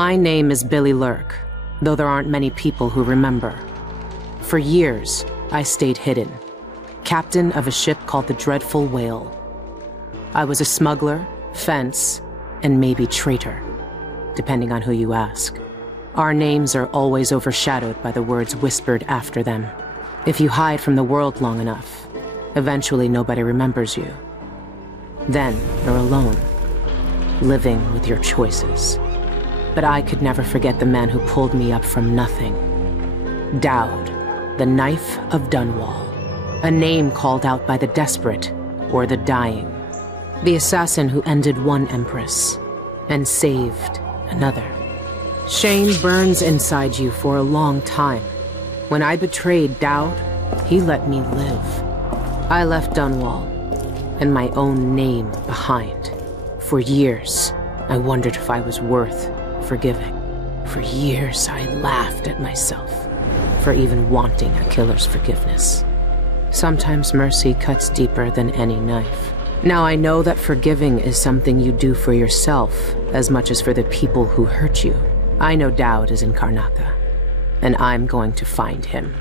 My name is Billy Lurk, though there aren't many people who remember. For years, I stayed hidden, captain of a ship called the Dreadful Whale. I was a smuggler, fence, and maybe traitor, depending on who you ask. Our names are always overshadowed by the words whispered after them. If you hide from the world long enough, eventually nobody remembers you. Then you're alone, living with your choices. But I could never forget the man who pulled me up from nothing. Dowd, the Knife of Dunwall. A name called out by the desperate or the dying. The assassin who ended one empress and saved another. Shame burns inside you for a long time. When I betrayed Dowd, he let me live. I left Dunwall and my own name behind. For years, I wondered if I was worth forgiving. For years, I laughed at myself for even wanting a killer's forgiveness. Sometimes mercy cuts deeper than any knife. Now I know that forgiving is something you do for yourself as much as for the people who hurt you. I know Dowd is in Karnaca, and I'm going to find him.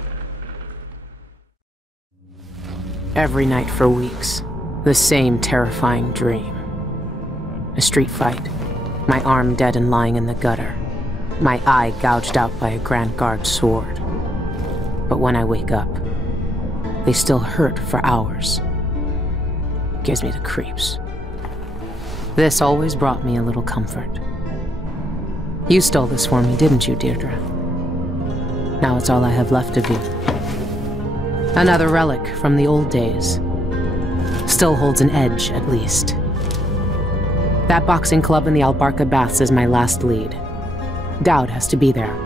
Every night for weeks, the same terrifying dream. A street fight, my arm dead and lying in the gutter, my eye gouged out by a Grand Guard sword. But when I wake up, they still hurt for hours. Gives me the creeps. This always brought me a little comfort. You stole this for me, didn't you, Deirdre? Now it's all I have left of you. Another relic from the old days. Still holds an edge, at least. That boxing club in the Albarca Baths is my last lead. Dowd has to be there.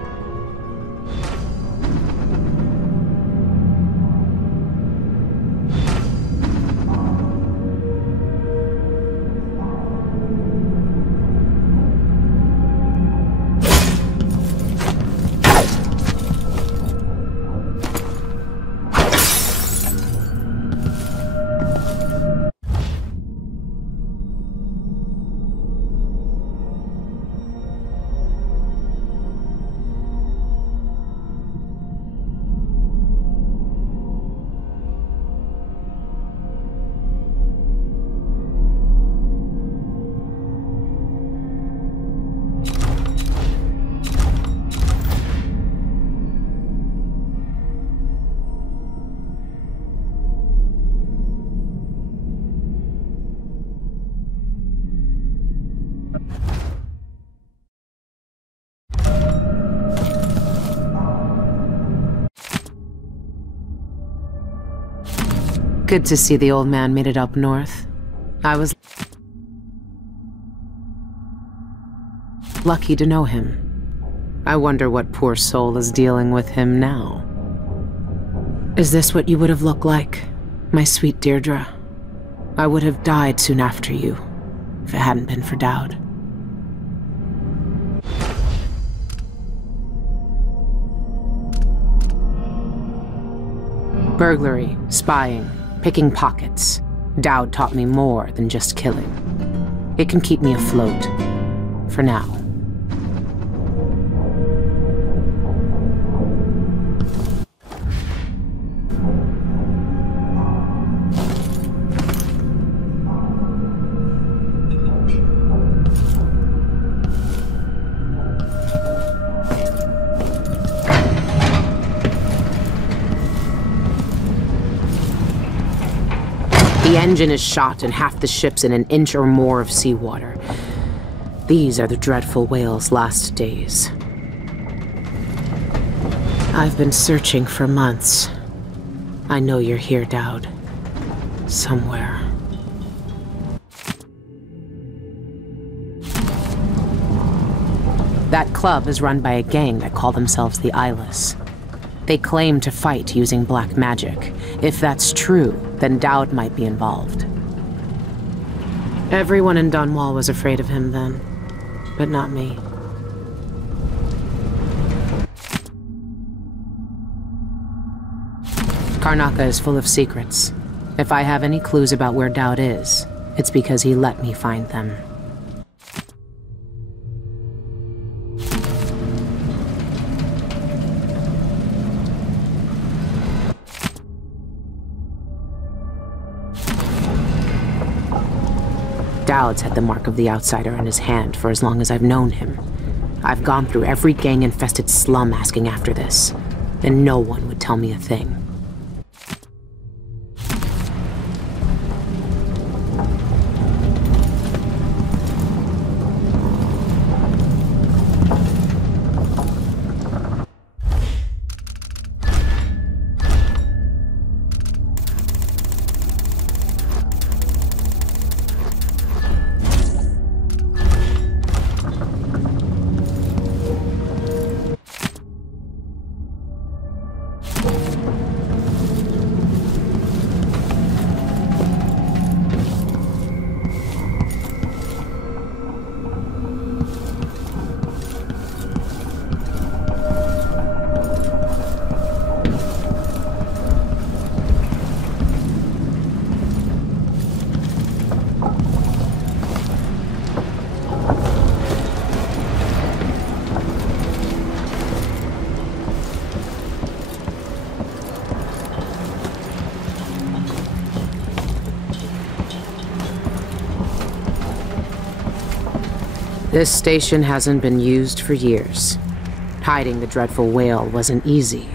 Good to see the old man made it up north. I was lucky to know him. I wonder what poor soul is dealing with him now. Is this what you would have looked like, my sweet Deirdre? I would have died soon after you, if it hadn't been for Dowd. Burglary, spying, picking pockets. Dowd taught me more than just killing. It can keep me afloat. For now. The engine is shot and half the ship's in an inch or more of seawater. These are the Dreadful Whale's last days. I've been searching for months. I know you're here, Dowd. Somewhere. That club is run by a gang that call themselves the Eyeless. They claim to fight using black magic. If that's true, then Dowd might be involved. Everyone in Dunwall was afraid of him then, but not me. Karnaca is full of secrets. If I have any clues about where Dowd is, it's because he let me find them. Dowd's had the mark of the outsider in his hand for as long as I've known him. I've gone through every gang-infested slum asking after this, and no one would tell me a thing. This station hasn't been used for years. Hiding the dreadful whale wasn't easy,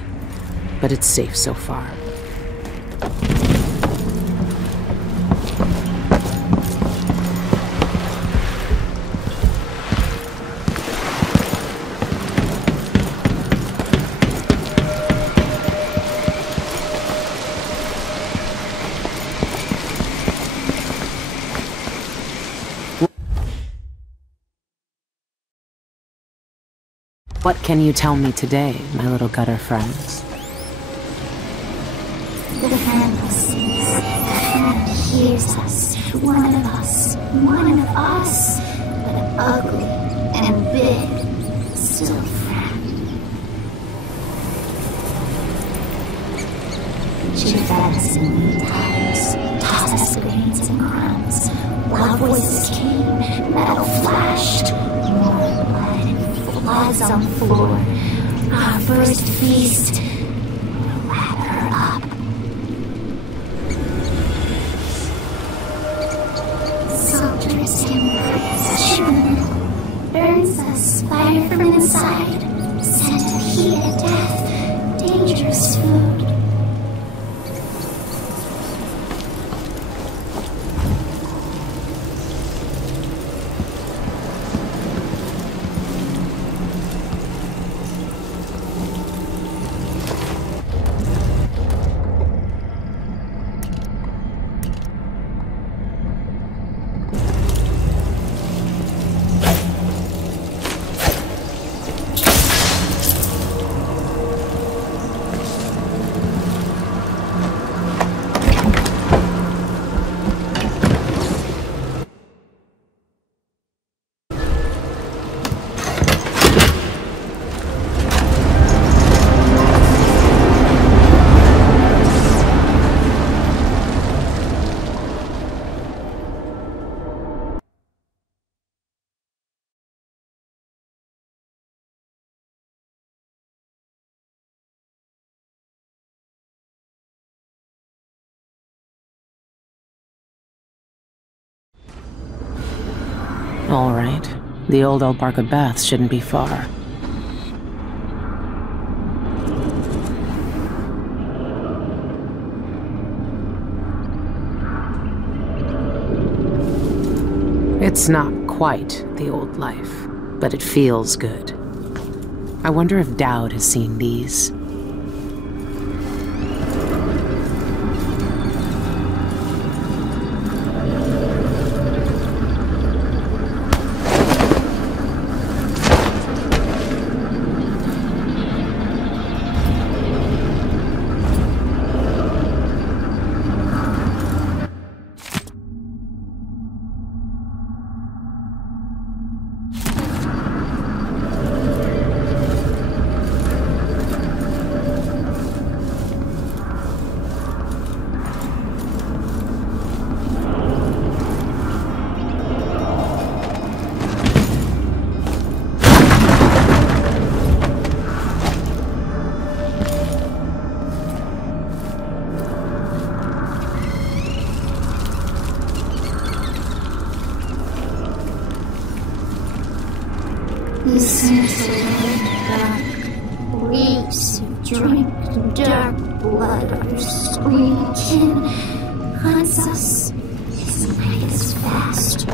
but it's safe so far. What can you tell me today, my little gutter friends? The family sees, the family hears us. One of us, but ugly and big, still a friend. She fed us in new times, tossed us grains and crumbs. Loud voices came, metal flashed, more blood and floods on the floor. Our first feast will wrap her up. Sultrous embers, human, burns us, fire from inside, scent of heat and death, dangerous food. All right. The old Albarca Baths shouldn't be far. It's not quite the old life, but it feels good. I wonder if Dowd has seen these. Listen to the reeks of drink, dark blood on your screaming kin. Hunts us. His night is fast.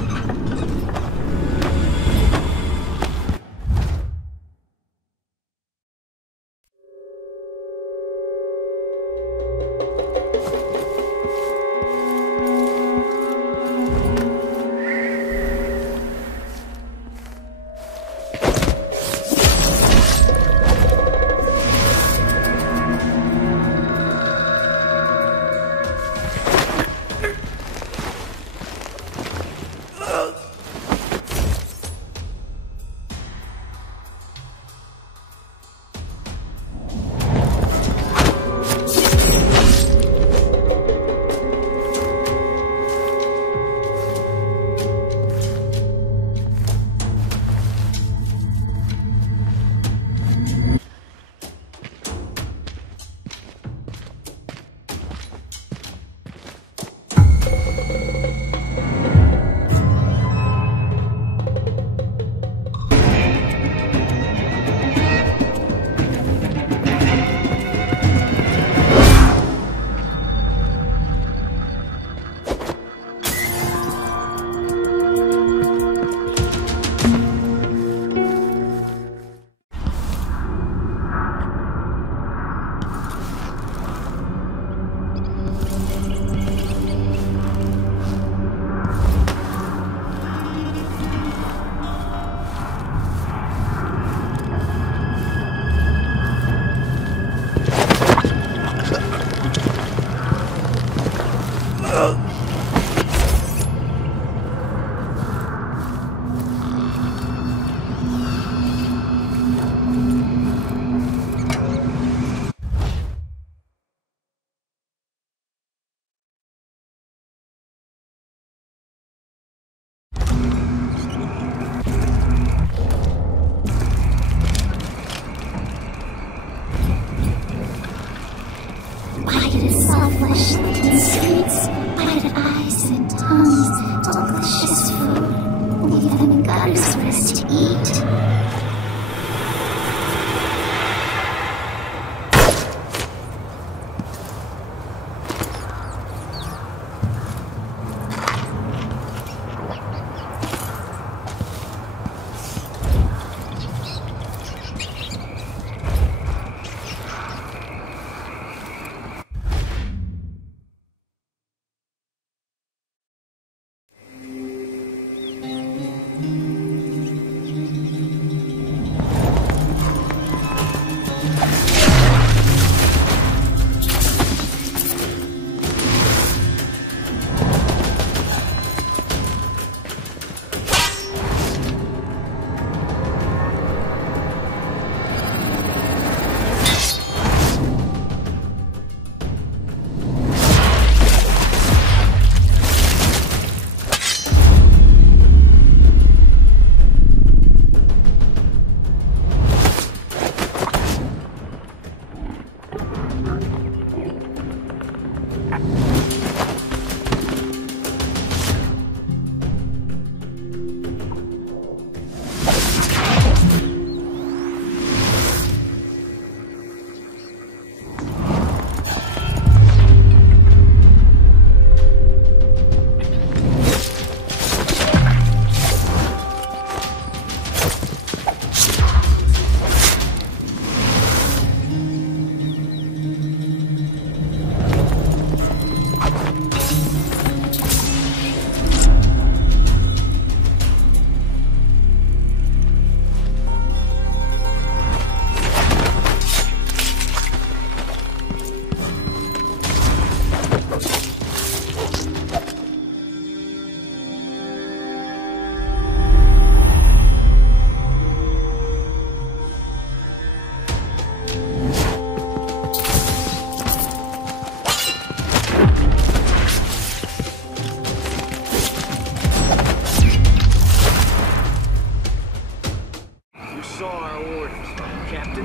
Flesh-licking sweets, whited eyes and tongues, delicious food. Leave them in gutters for us to eat.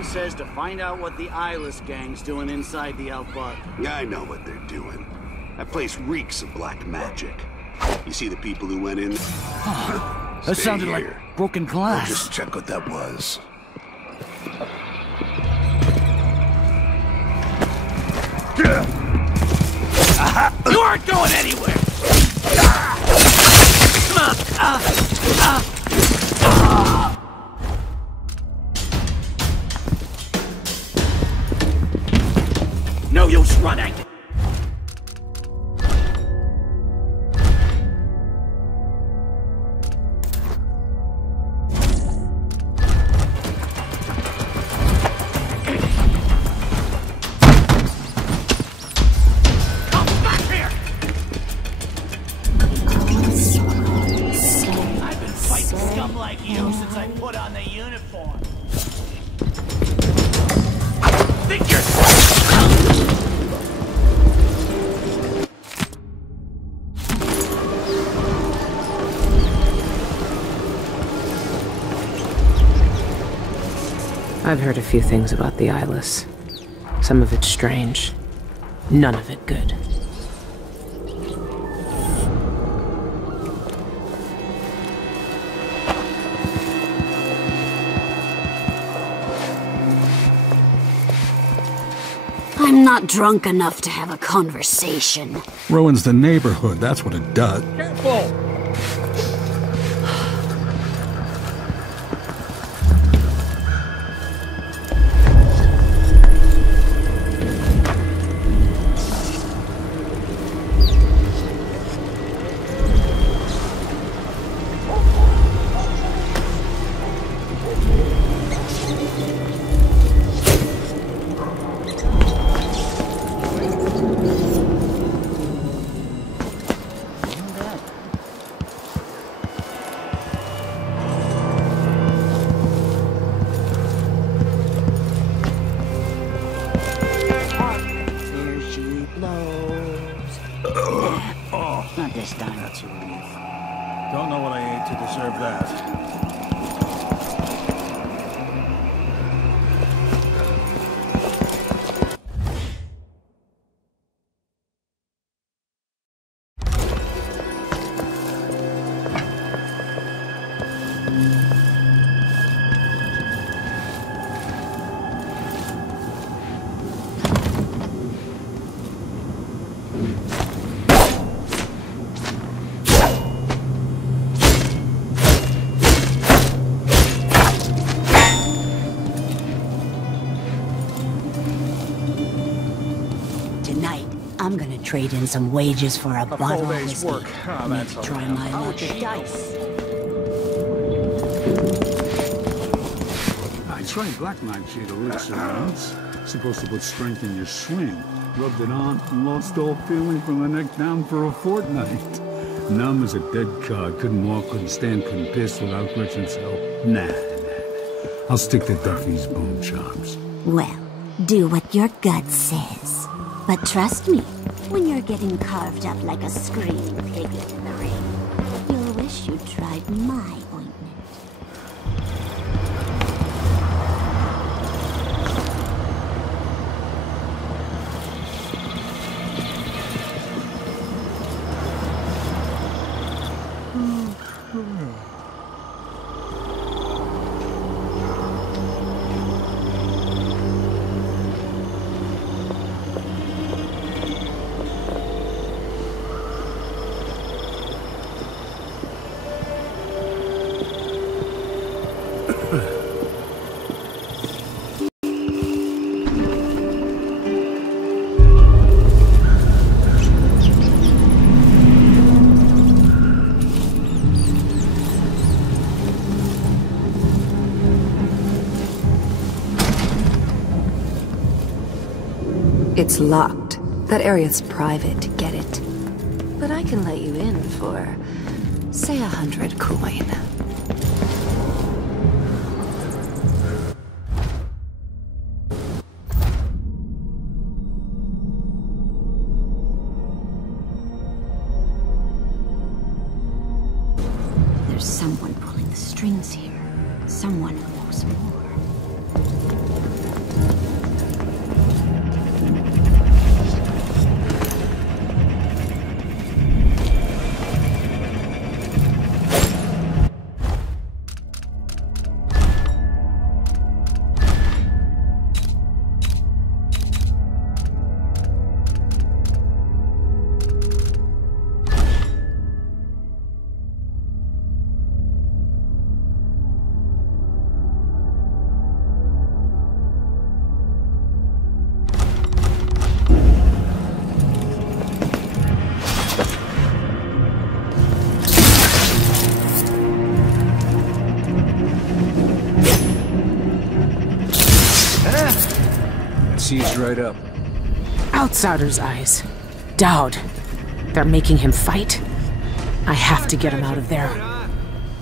Says to find out what the Eyeless gang's doing inside the Outback. Yeah, I know what they're doing. That place reeks of black magic. You see the people who went in? That Stay sounded here. like broken I'll glass. just check what that was. You aren't going anywhere! No use running! I've heard a few things about the Eyeless. Some of it strange. None of it good. I'm not drunk enough to have a conversation. Ruins the neighborhood, that's what it does. Careful! Not this time. That's a relief. Don't know what I ate to deserve that. Tonight, I'm gonna trade in some wages for a bottle of day's whiskey. work. Ah, Maybe that's try all. my luck at dice. I tried black nightshade elixir once. Supposed to put strength in your swing. Rubbed it on and lost all feeling from the neck down for a fortnight. Numb as a dead cod. Couldn't walk, couldn't stand, couldn't piss without Gretchen so. Nah. I'll stick to Duffy's bone chops. Well, do what your gut says. But trust me, when you're getting carved up like a screaming piglet in the ring, you'll wish you'd tried my ointment. It's locked. That area's private, get it? But I can let you in for, say, 100 coin. There's someone pulling the strings here. Someone who knows more. He's right up. Outsider's eyes. Dowd. They're making him fight? I have to get him out of there.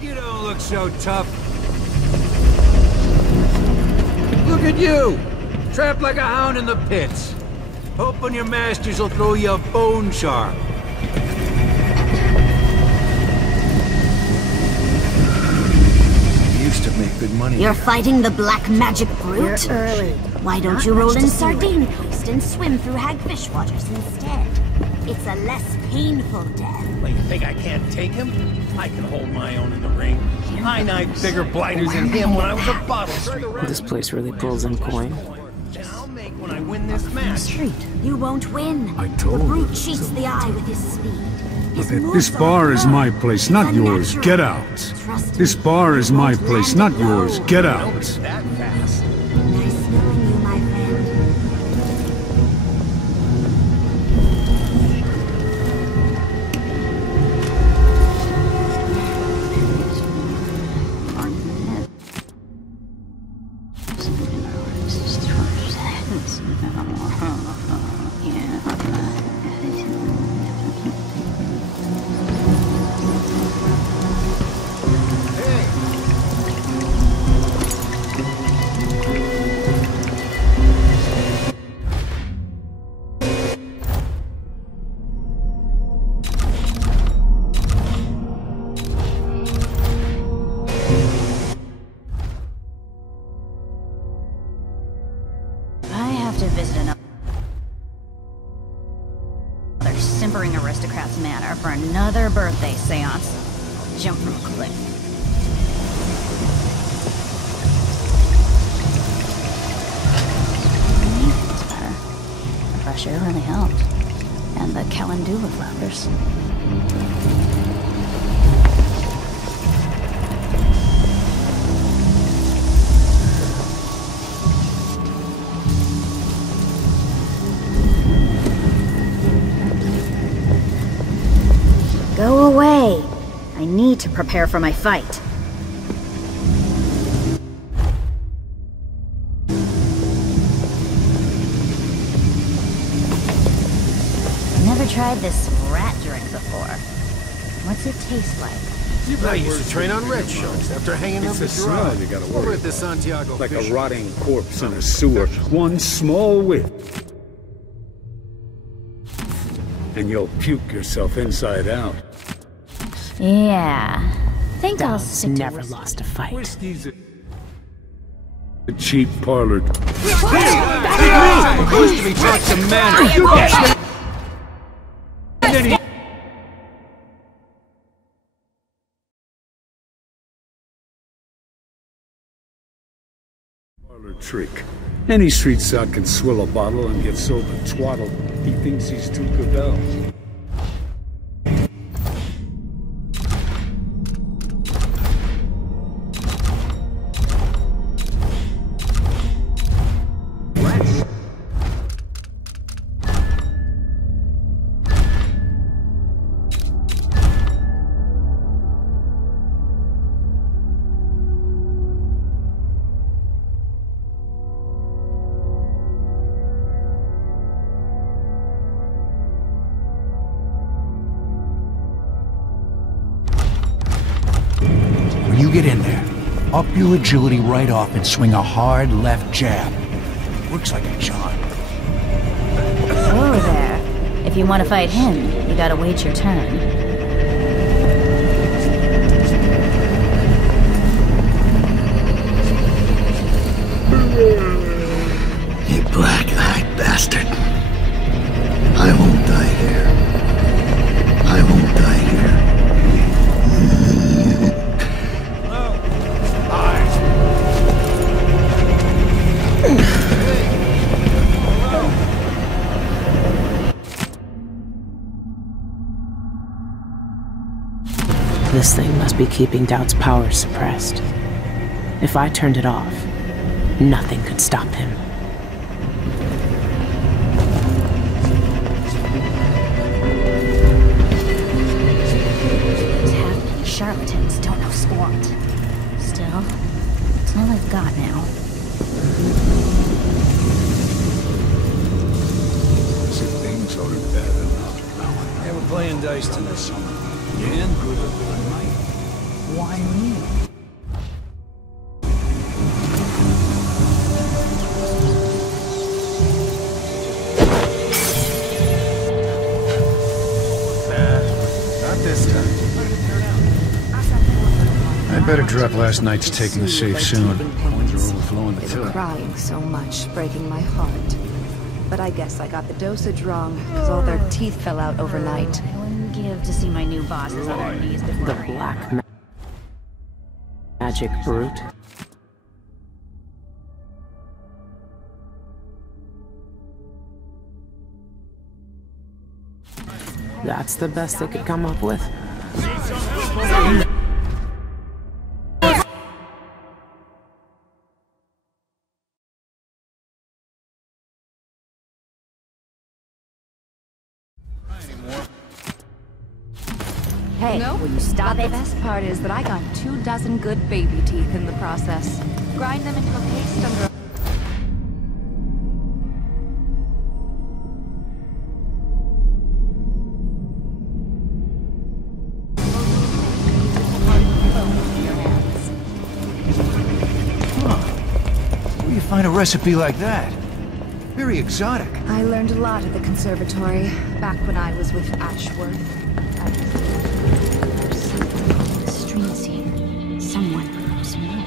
You don't look so tough. Look at you! Trapped like a hound in the pits. Hoping your masters will throw you a bone shark. You used to make good money. You're fighting the black magic brute? You're early. Why don't you roll in sardine paste and swim through hagfish waters instead? It's a less painful death. Well, you think I can't take him? I can hold my own in the ring. I knifed bigger blighters than him when I was a bottle street. This place really pulls in coin. And I'll make when I win this match. Street. You won't win. I told The brute you cheats the eye with his speed. His This moves bar are is my place, not yours. unnatural. Get out. Trust This me. bar is my place, not yours. Get That out. fast. Nice knowing you, my friend. I have to visit another simpering aristocrat's manor for another birthday seance. I'll jump from a cliff. It's better. The fresh air really helped. And the calendula flowers. Go away. I need to prepare for my fight. Never tried this rat drink before. What's it taste like? I used to train on red sharks after hanging up It's the the smell garage. you gotta Over worry at the Santiago Like Fish. a rotting corpse in a sewer. One small whiff. And you'll puke yourself inside out. Yeah. Think I'll Dowd's stick to never lost a fight. Whiskey's a cheap parlor. Supposed to be taught some manners. Parlor trick. Any street sod can swill a bottle and get sober twaddled. He thinks he's too Cabell. When you get in there, up your agility right off and swing a hard left jab. Works like a charm. Oh, there. If you want to fight him, you gotta wait your turn. You black-eyed bastard. I won't die here. I won't die here. This thing must be keeping Dowd's power suppressed. If I turned it off, nothing could stop him. Half-many charlatans don't know squat. Still, it's all I've got now. playing dice tonight. Damn good looking, Mike. Why me? Not this time. I better drop last night's taking the safe soon. Coins are overflowing the They till. were crying so much, breaking my heart. But I guess I got the dosage wrong, because all their teeth fell out overnight. I wouldn't give to see my new bosses on their knees before The I... black magic brute. That's the best they could come up with. Hey, will you stop it? The best part is that I got 24 good baby teeth in the process. Grind them into a paste under... Where do you find a recipe like that? Very exotic. I learned a lot at the conservatory, back when I was with Ashworth. The streets here. Someone knows more.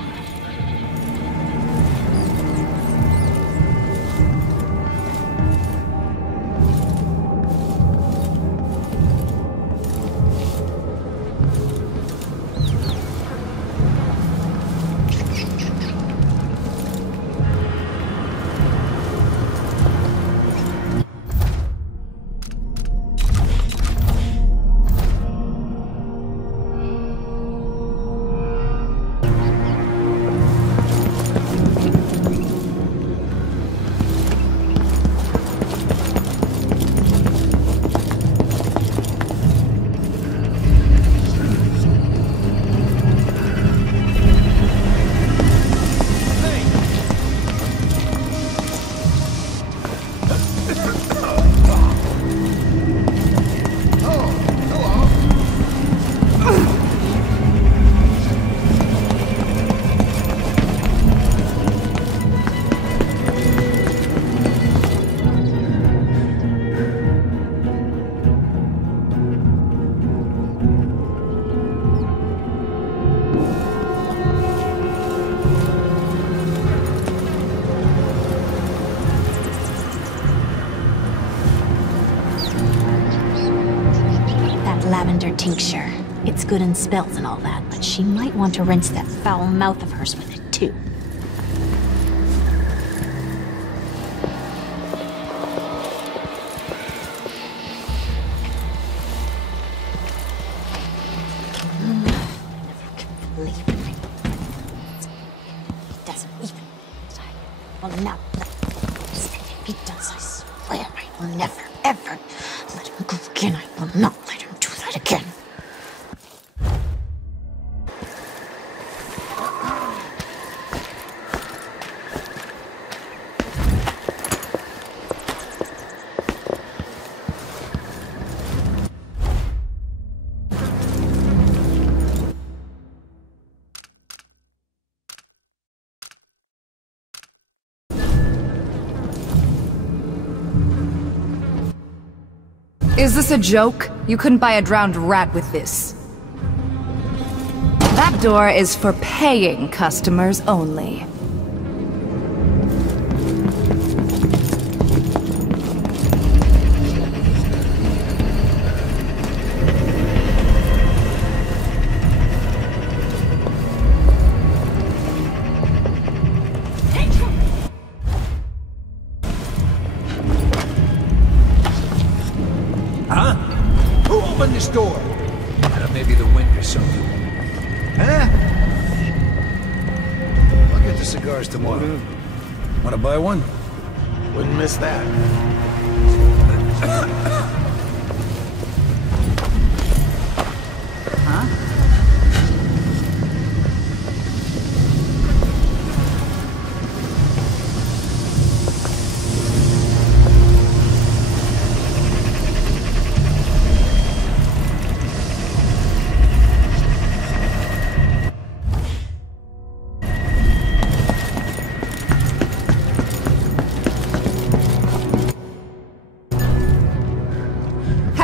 Lavender tincture. It's good in spells and all that, but she might want to rinse that foul mouth of hers with it, too. He doesn't even... I will not let him go. If he does, I swear I will never, ever let him go again. I will not let him do that again. Is this a joke? You couldn't buy a drowned rat with this. That door is for paying customers only. Huh? Who opened this door? Maybe the wind or something. Huh? I'll get the cigars tomorrow. Want to buy one? Wouldn't miss that.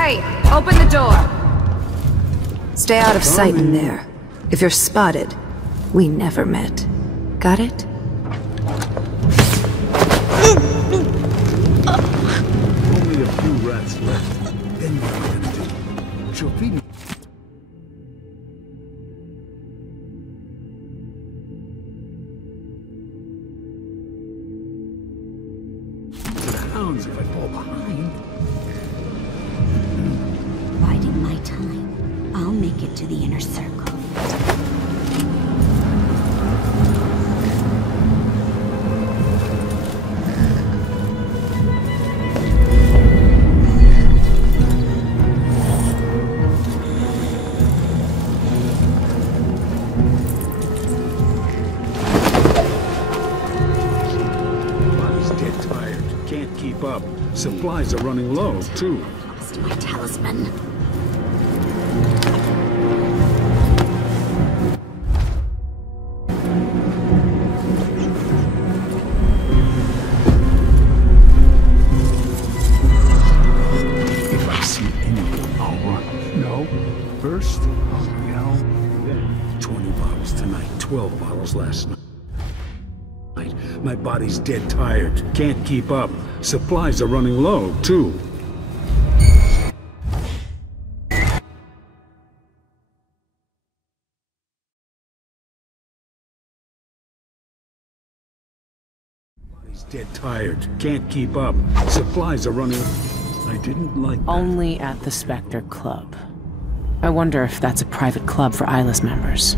Hey, open the door! Stay out of sight in there. If you're spotted, we never met. Got it? Only a few rats left. Then what are we gonna do? She'll feed me. To the hounds if I fall behind. Biding my time. I'll make it to the inner circle. Up. Supplies are running low, too. Lost my talisman. If I see anyone, I'll run. No. First, I'll yell. Then 20 bottles tonight, 12 bottles last night. My body's dead tired. Can't keep up. Supplies are running low, too. Body's dead tired. Can't keep up. Supplies are running... I didn't like that. Only at the Spectre Club. I wonder if that's a private club for Eyeless members.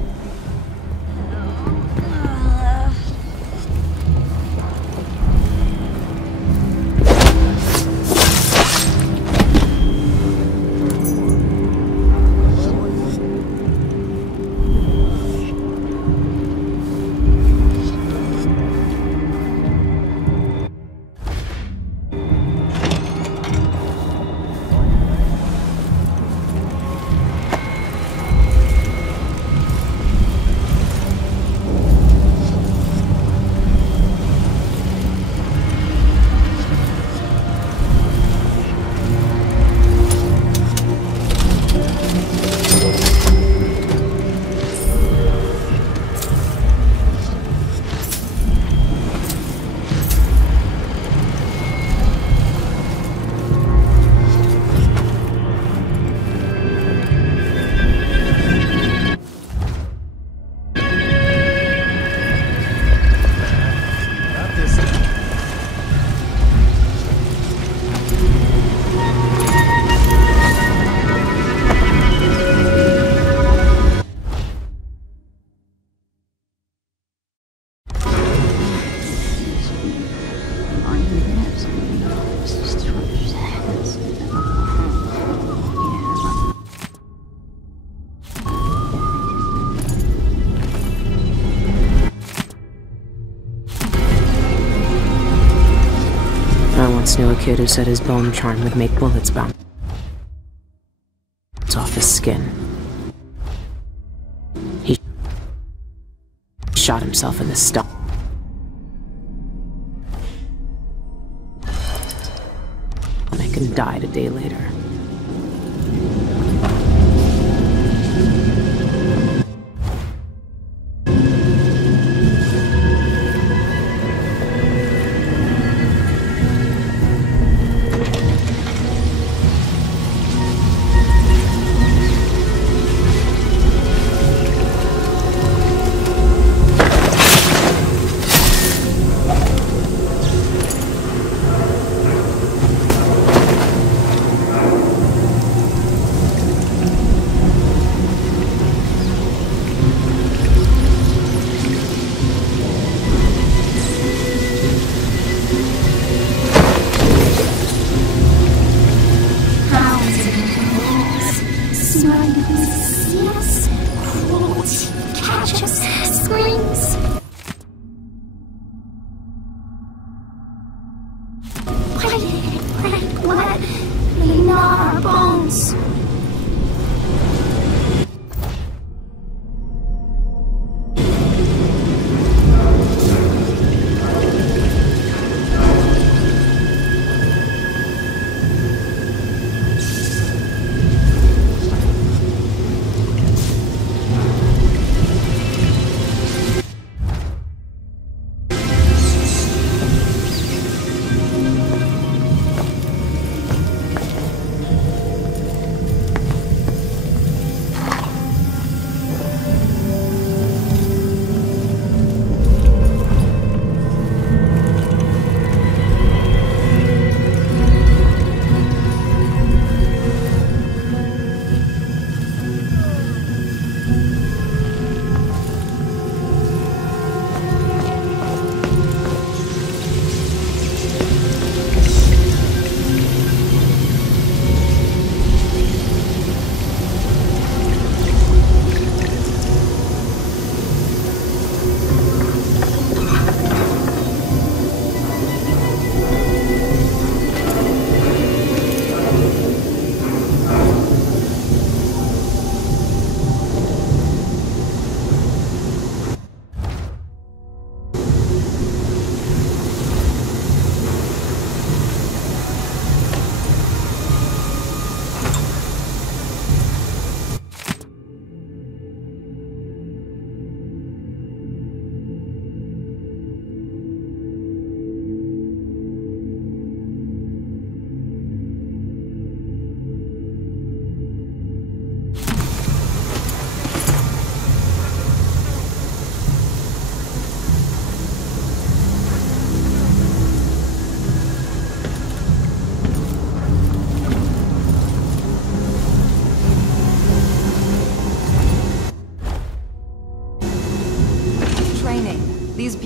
Knew a kid who said his bone charm would make bullets bounce off his skin. He shot himself in the stomach. And died a day later.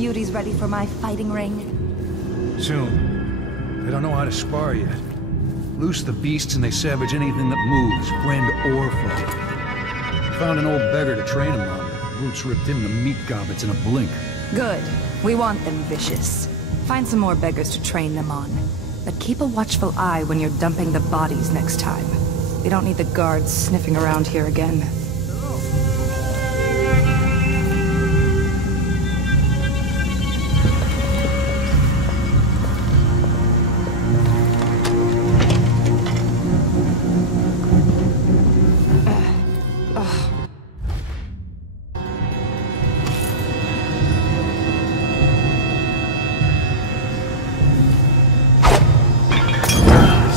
beauties ready for my fighting ring? Soon. They don't know how to spar yet. Loose the beasts and they savage anything that moves, friend or foe. Found an old beggar to train them on. Roots ripped him to meat gobbets in a blink. Good. We want them vicious. Find some more beggars to train them on. But keep a watchful eye when you're dumping the bodies next time. We don't need the guards sniffing around here again.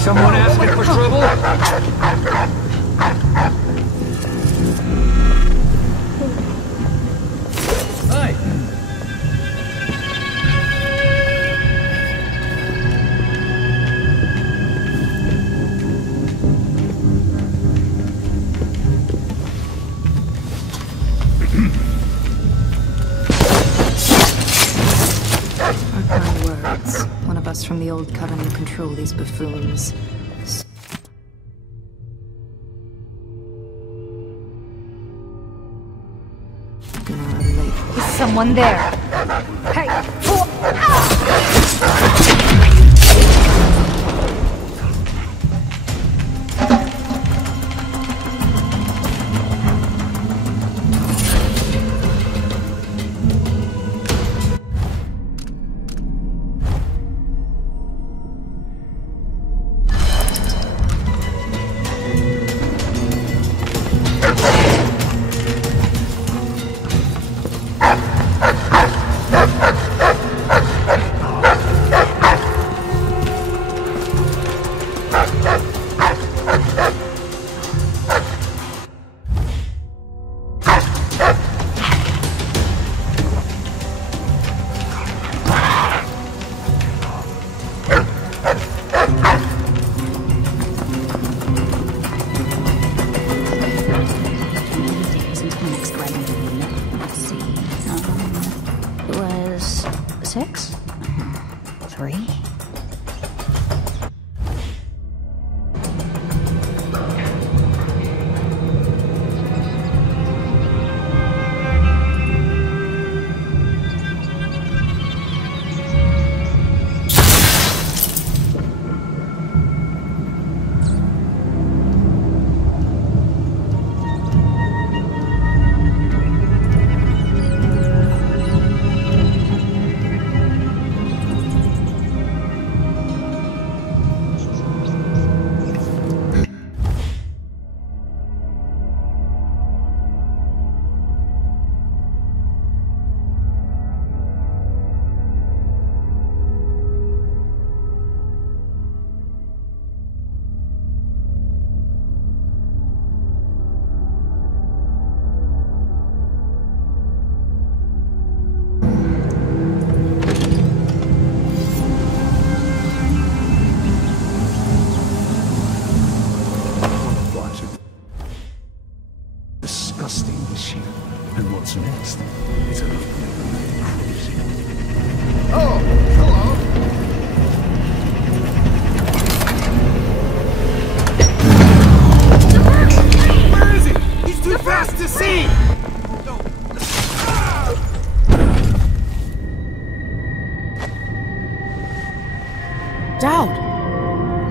Someone asking for trouble? Hi. Mark my words. One of us from the Old Covenant control these buffoons. Is someone there? Hey!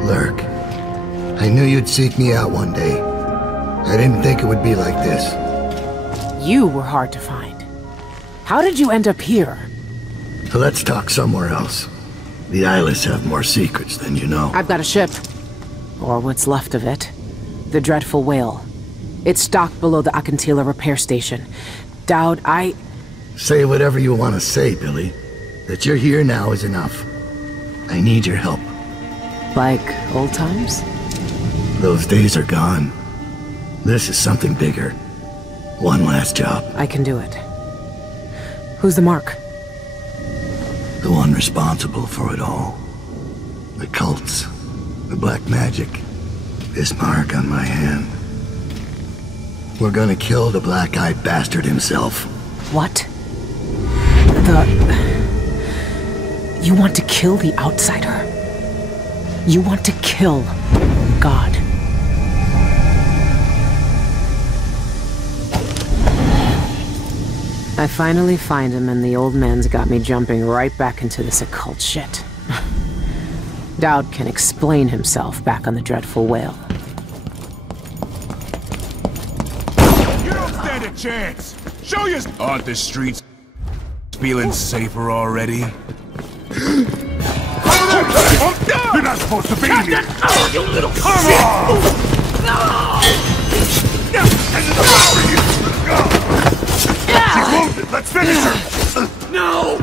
Lurk, I knew you'd seek me out one day. I didn't think it would be like this. You were hard to find. How did you end up here? Let's talk somewhere else. The Eyeless have more secrets than you know. I've got a ship. Or what's left of it. The Dreadful Whale. It's docked below the Akantila repair station. Dowd, Say whatever you want to say, Billy. That you're here now is enough. I need your help. Like old times? Those days are gone. This is something bigger. One last job. I can do it. Who's the mark? The one responsible for it all. The cults. The black magic. This mark on my hand. We're gonna kill the black-eyed bastard himself. What? You want to kill the outsider. You want to kill God. I finally find him, and the old man's got me jumping right back into this occult shit. Dowd can explain himself back on the Dreadful Whale. You don't stand a chance! Show you! Aren't the streets feeling safer already? You're not supposed to be here! Oh, you little Come on! No! She's wounded! Let's finish her! No!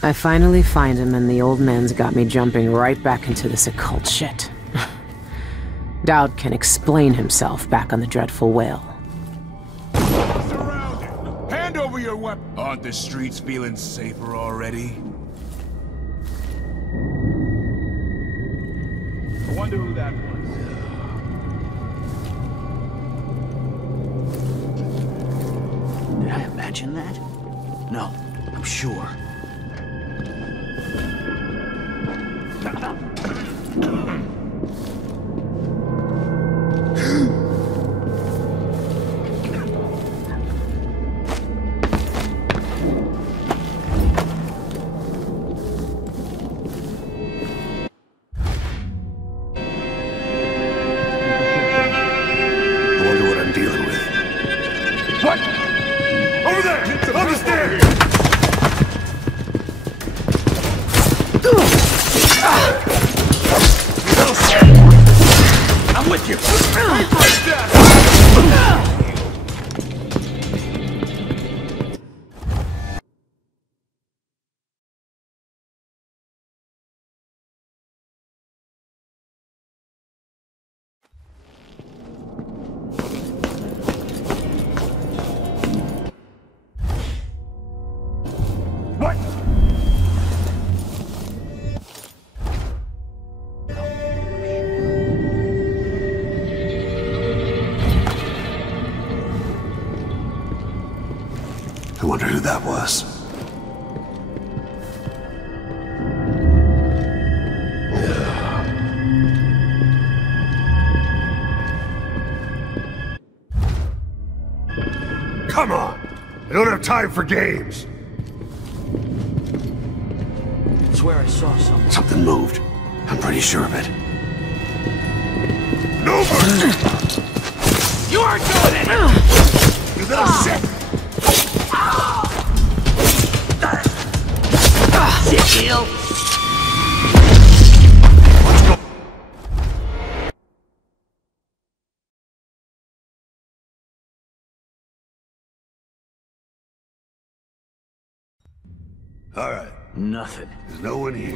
I finally find him, and the old man's got me jumping right back into this occult shit. Dowd can explain himself back on the Dreadful Whale. Surrounded! Hand over your weapon! Aren't the streets feeling safer already? I wonder who that was. Did I imagine that? No, I'm sure. I wonder who that was. Come on! I don't have time for games! I swear I saw someone. Something moved. I'm pretty sure of it. No mercy! You aren't doing it! You little shit! Shit, Gil! All right. Nothing. There's no one here.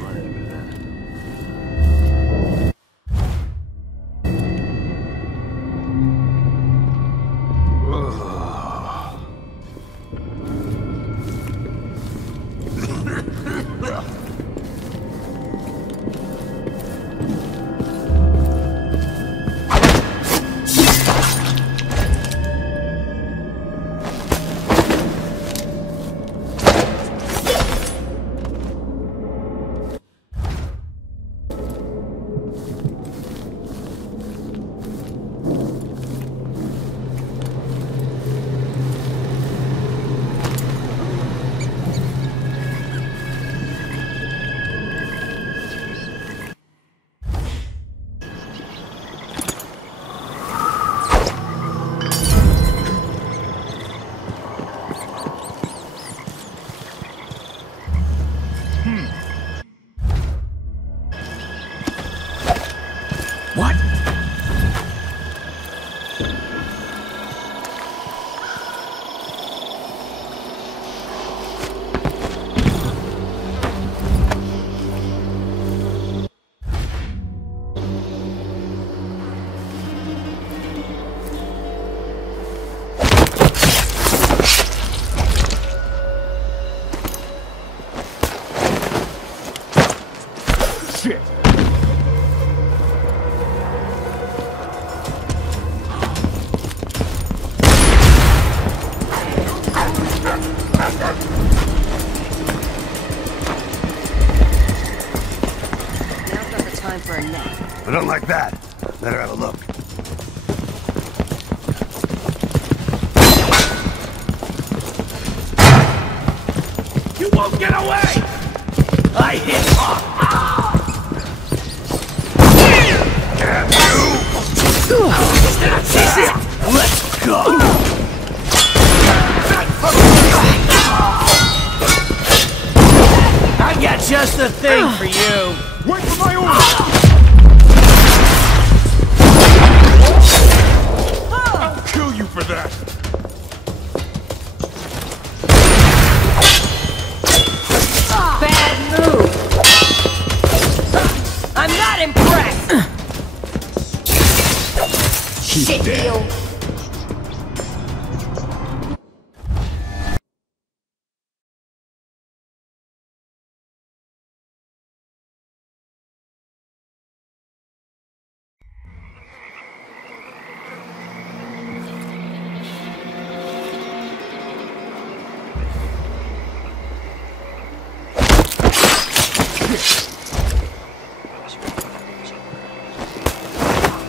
don't like that. Better have a look. You won't get away! I hit hard! Damn you! That's it! Let's go! I got just the thing for you. Wait for my order! I'll kill you for that! Bad move! I'm not impressed! Shit deal!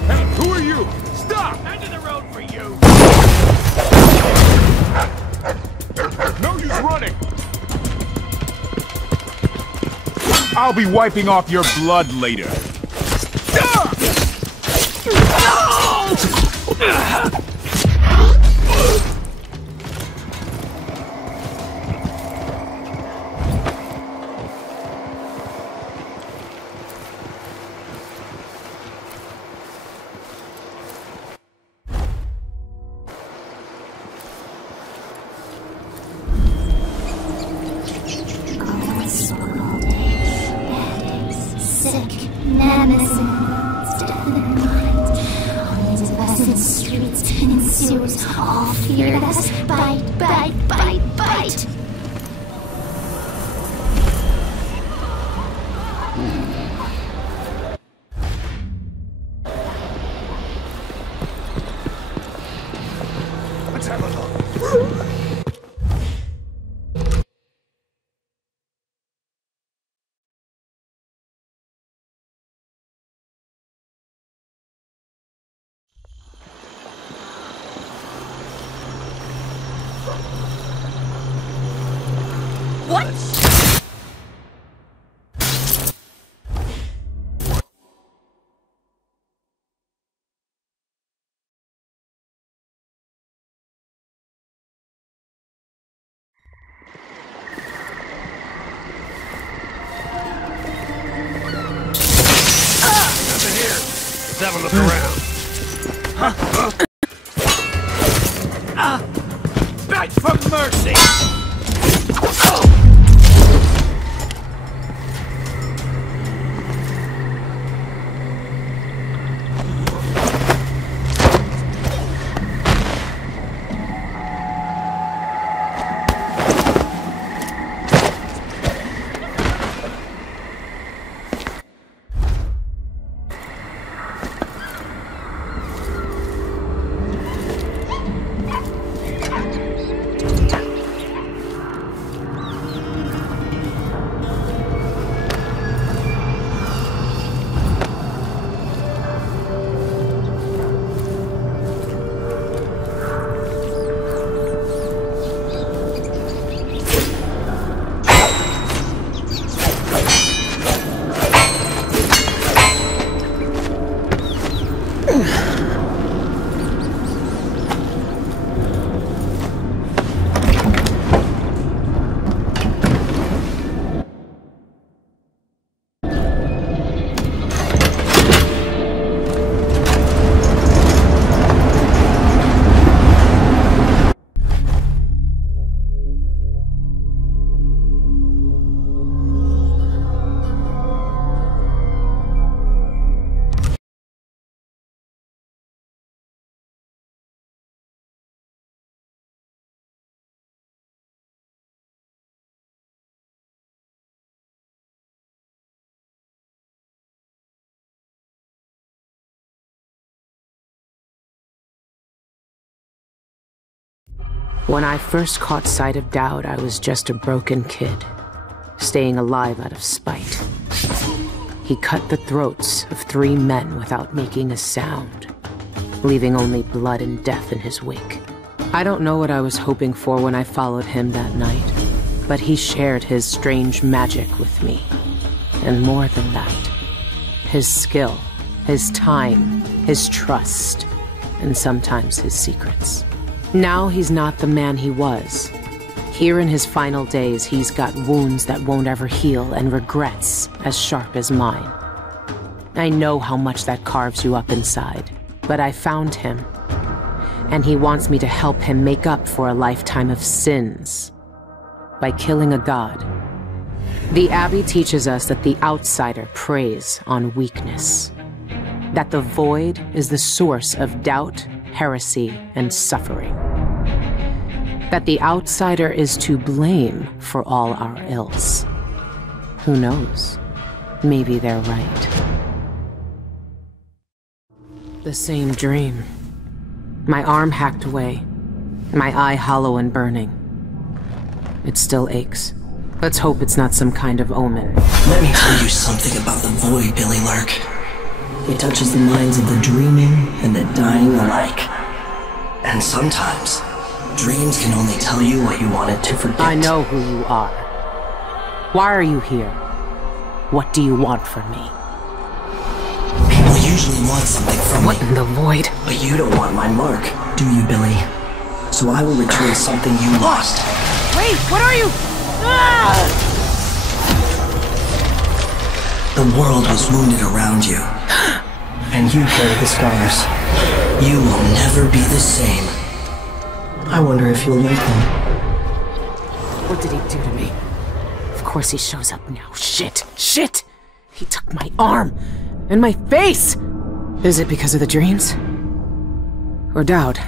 Hey, who are you? Stop! End of the road for you! No use running! I'll be wiping off your blood later. Sick, madness, death in their minds. Only to us in streets and in sewers, all feared us. Bite, bite, bite, bite. Let's have a look. What? Nothing here. Let's have a look around. Beg for mercy! When I first caught sight of Dowd, I was just a broken kid, staying alive out of spite. He cut the throats of 3 men without making a sound, leaving only blood and death in his wake. I don't know what I was hoping for when I followed him that night, but he shared his strange magic with me. And more than that, his skill, his time, his trust, and sometimes his secrets. Now he's not the man he was. Here in his final days, he's got wounds that won't ever heal and regrets as sharp as mine. I know how much that carves you up inside, but I found him, and he wants me to help him make up for a lifetime of sins by killing a god. The Abbey teaches us that the outsider preys on weakness, that the void is the source of doubt, heresy, and suffering, that the outsider is to blame for all our ills. Who knows? Maybe they're right. The same dream. My arm hacked away, my eye hollow and burning. It still aches. Let's hope it's not some kind of omen. Let me tell you something about the void, Billy Lurk. It touches the minds of the dreaming and the dying alike. And sometimes, dreams can only tell you what you wanted to forget. I know who you are. Why are you here? What do you want from me? People usually want something from me. What in the void? But you don't want my mark, do you, Billy? So I will return something you lost. Wait, what are you? Ah! The world was wounded around you. And you carry the scars. You will never be the same. I wonder if you'll like them. What did he do to me? Of course he shows up now. Shit! Shit! He took my arm! And my face! Is it because of the dreams? Or doubt?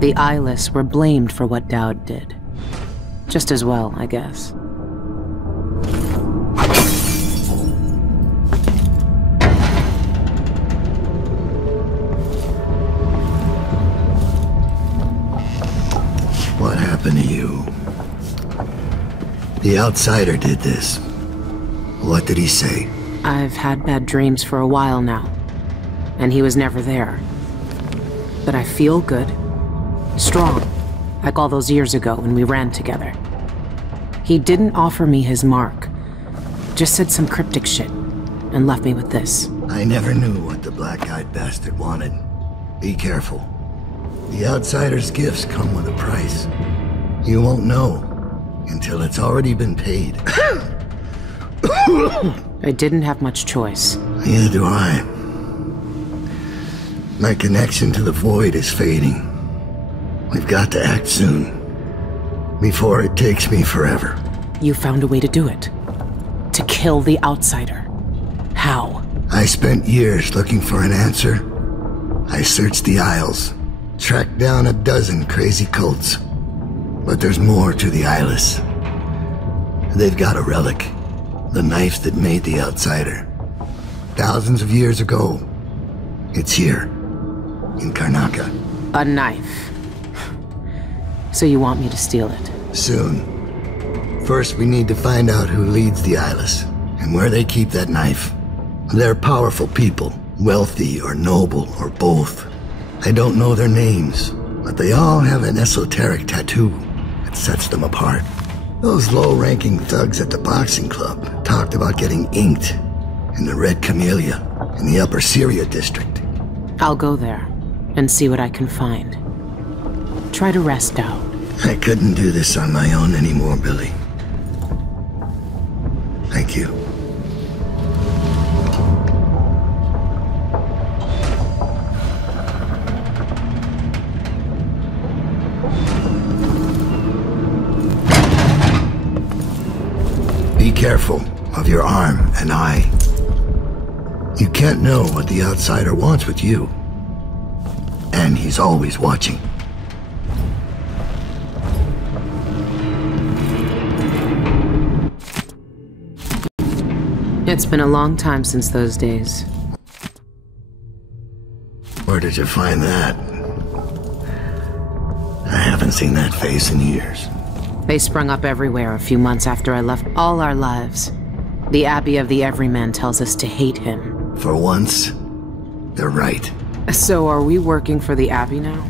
The eyeless were blamed for what Dowd did. Just as well, I guess. What happened to you? The outsider did this. What did he say? I've had bad dreams for a while now, and he was never there. But I feel good. Strong, like all those years ago when we ran together. He didn't offer me his mark, just said some cryptic shit, and left me with this. I never knew what the black-eyed bastard wanted. Be careful. The outsider's gifts come with a price. You won't know until it's already been paid. I didn't have much choice. Neither do I. My connection to the void is fading. We've got to act soon, before it takes me forever. You found a way to do it. To kill the outsider. How? I spent years looking for an answer. I searched the Isles, tracked down a dozen crazy cults. But there's more to the Eyeless. They've got a relic, the knife that made the outsider. Thousands of years ago, it's here, in Karnaca. A knife. So you want me to steal it? Soon. First, we need to find out who leads the Eyeless, and where they keep that knife. They're powerful people, wealthy or noble or both. I don't know their names, but they all have an esoteric tattoo that sets them apart. Those low-ranking thugs at the boxing club talked about getting inked in the Red Camellia in the Upper Syria district. I'll go there and see what I can find. Try to rest out. I couldn't do this on my own anymore, Billy. Thank you. Be careful of your arm and eye. You can't know what the outsider wants with you. And he's always watching. It's been a long time since those days. Where did you find that? I haven't seen that face in years. They sprung up everywhere a few months after I left. All our lives. The Abbey of the Everyman tells us to hate him. For once, they're right. So are we working for the Abbey now?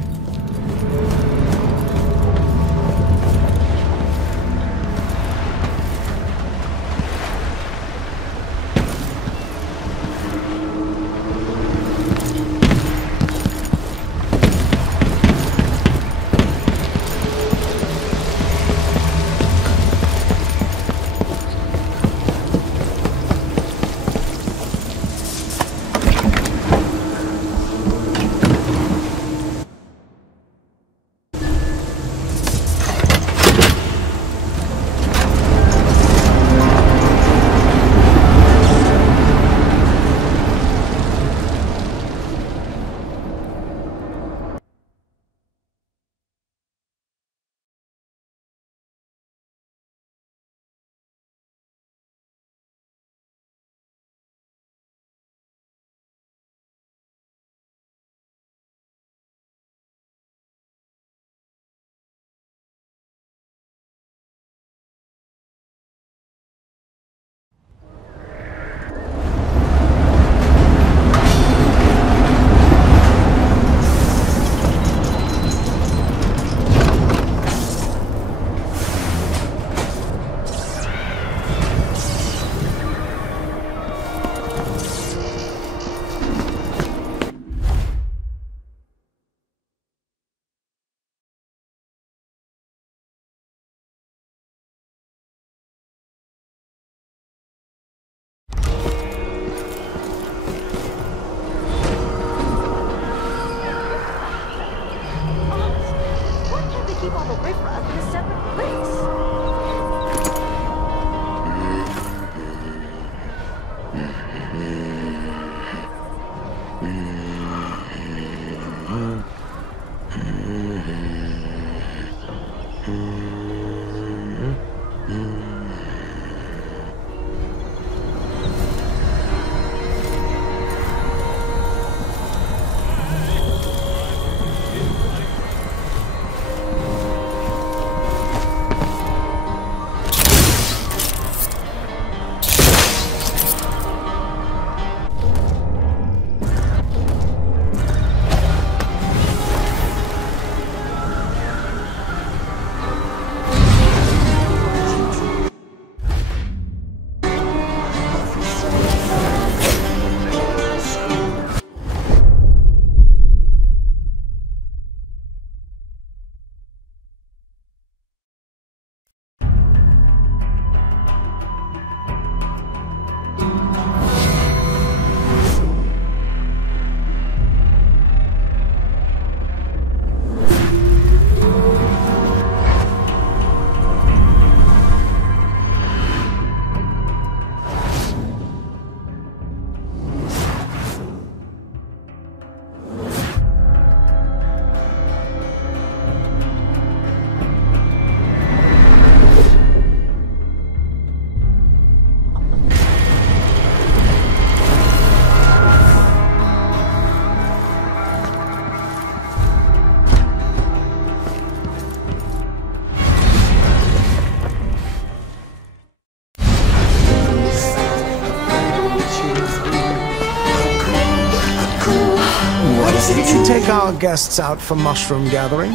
Did you take our guests out for mushroom gathering?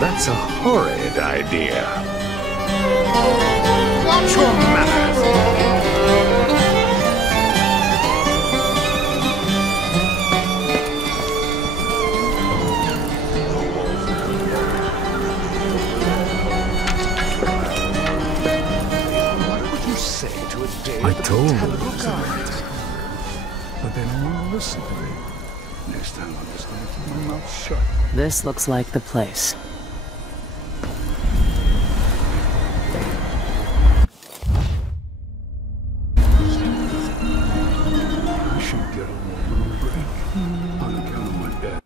That's a horrid idea. Watch your manners. What would you say to a day? I told them it was right. But they don't want to listen to me. Next time I'm just gonna keep my mouth shut. This looks like the place. I should get a little break on account of my bed.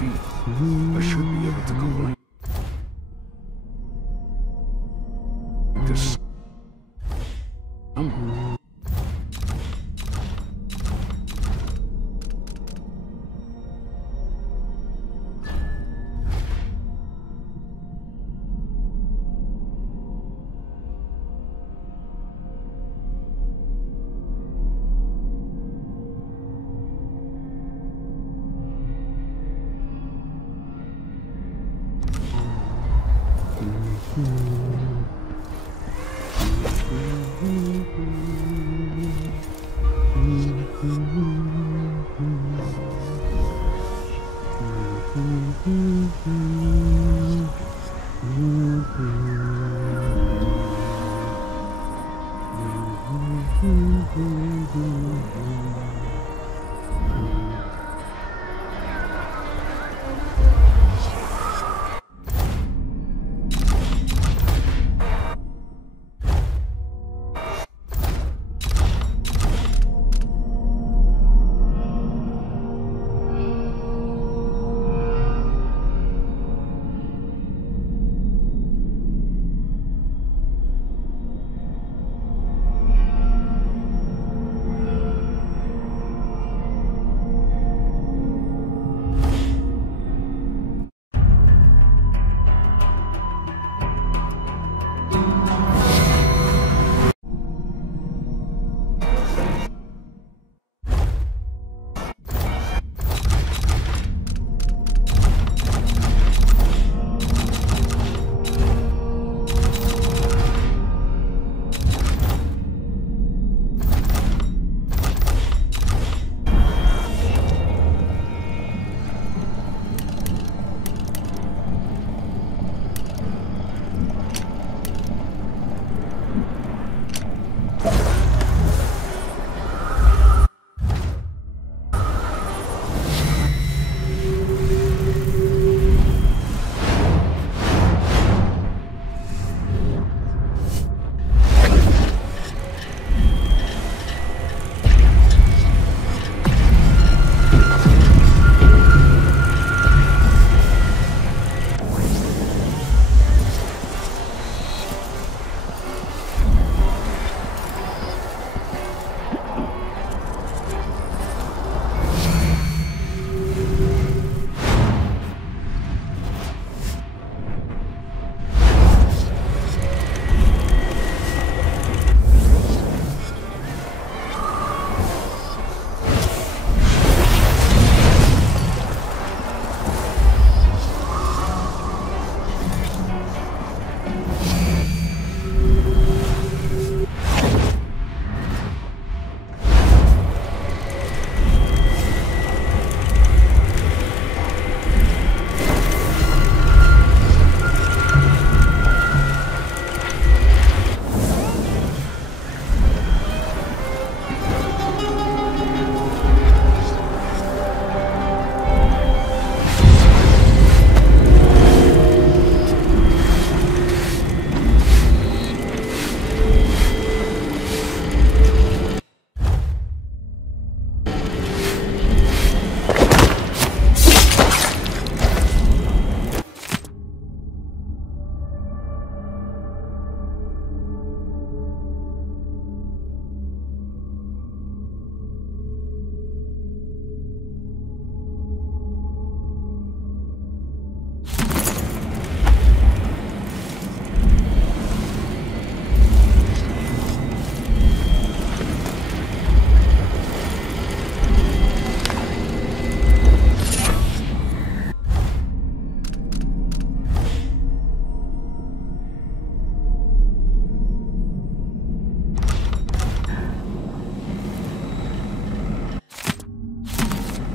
feet. I should be able to go right. This.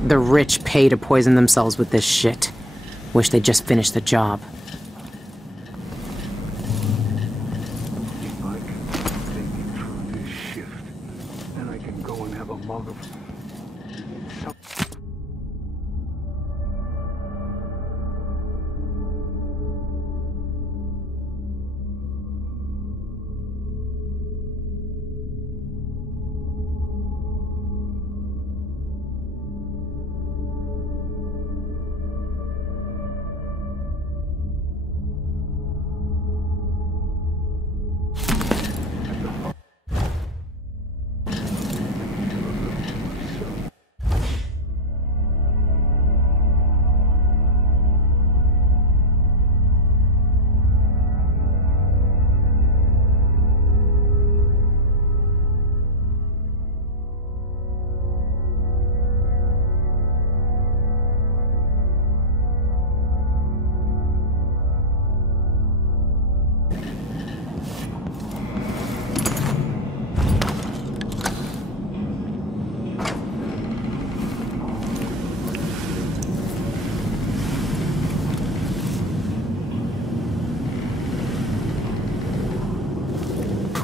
The rich pay to poison themselves with this shit. Wish they'd just finish the job. If I can take me through this shift, then I can go and have a mug of...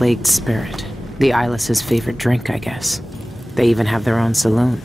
plagued spirit. The Eyeless's favorite drink, I guess. They even have their own saloon.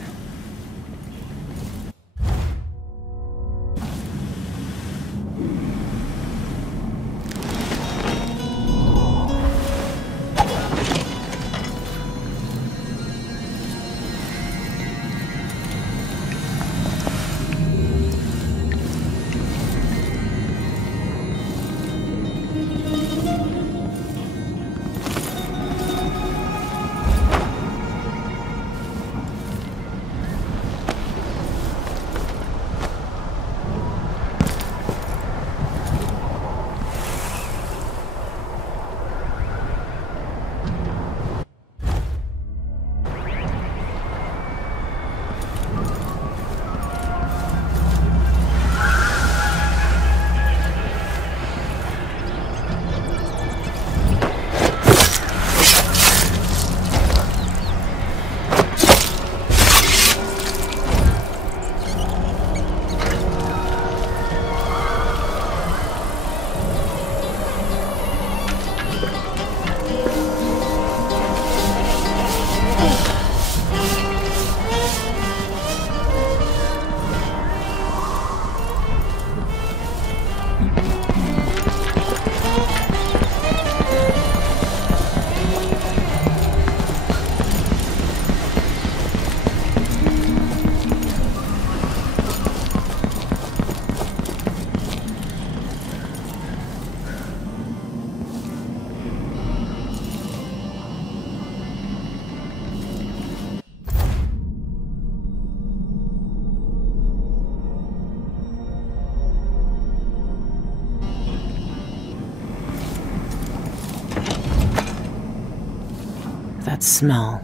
That smell.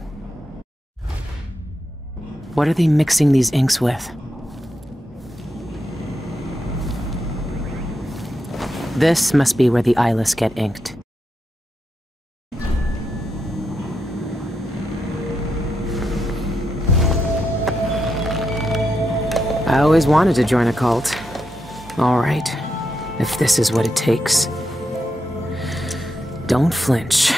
What are they mixing these inks with? This must be where the Eyeless get inked. I always wanted to join a cult. All right, if this is what it takes. Don't flinch.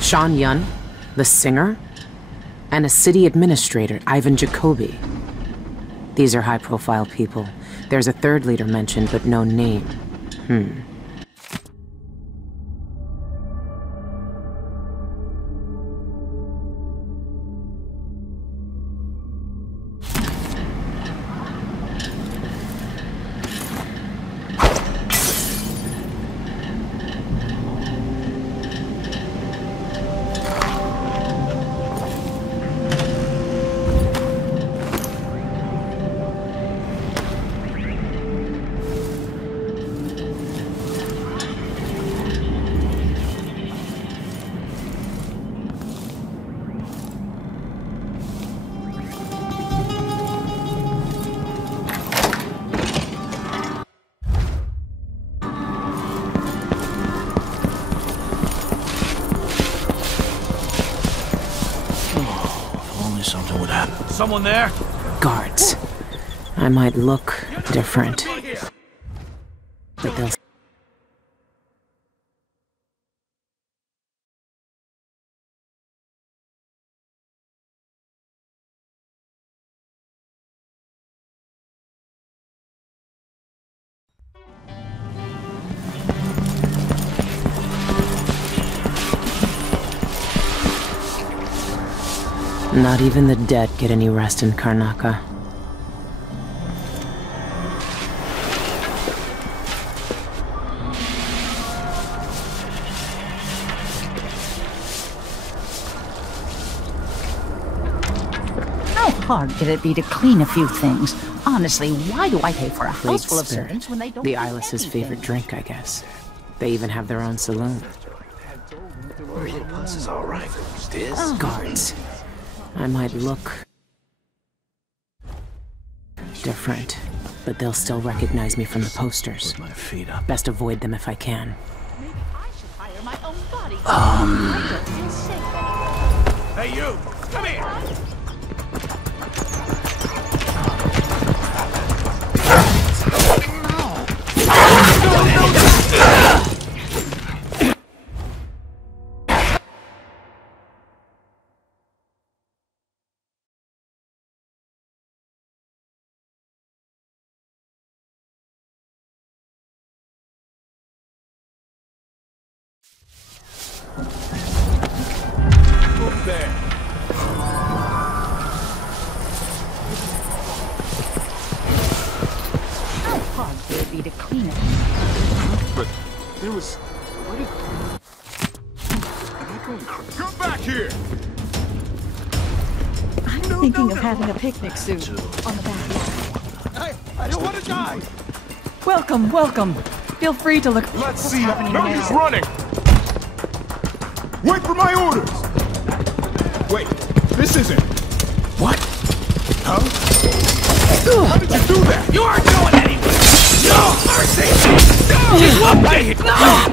Sean Yun, the singer, and a city administrator, Ivan Jacoby. These are high-profile people. There's a third leader mentioned, but no name. Something would happen. Someone there? Guards. I might look different, but they'll Not even the dead get any rest in Karnaca. How hard could it be to clean a few things? Honestly, why do I pay for a house full of Spirit. servants when they don't The do Eyeless's anything? favorite drink, I guess. They even have their own saloon. Little Buzz is all right. Stiz? Oh. Guards. I might look different, but they'll still recognize me from the posters. Put my feet up. Best avoid them if I can. Maybe I should hire my own body. Um. I don't feel safe anymore. Hey, you! Come here! How hard could it be to clean it? But there was... Where did... Am I going crazy? Come back here! I'm thinking of having a picnic soon on the backyard. I don't want to die! Welcome, welcome. Feel free to look. Let's What's see. happening No, now? he's running! Wait for my orders! Wait, this isn't... What? Huh? How did you do that? You aren't going anywhere! No mercy! No! She's whooping! Huh?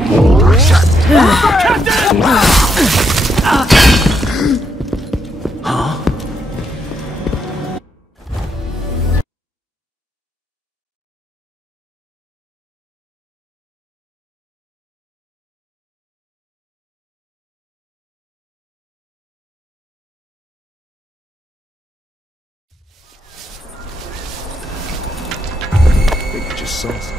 I think I just saw something.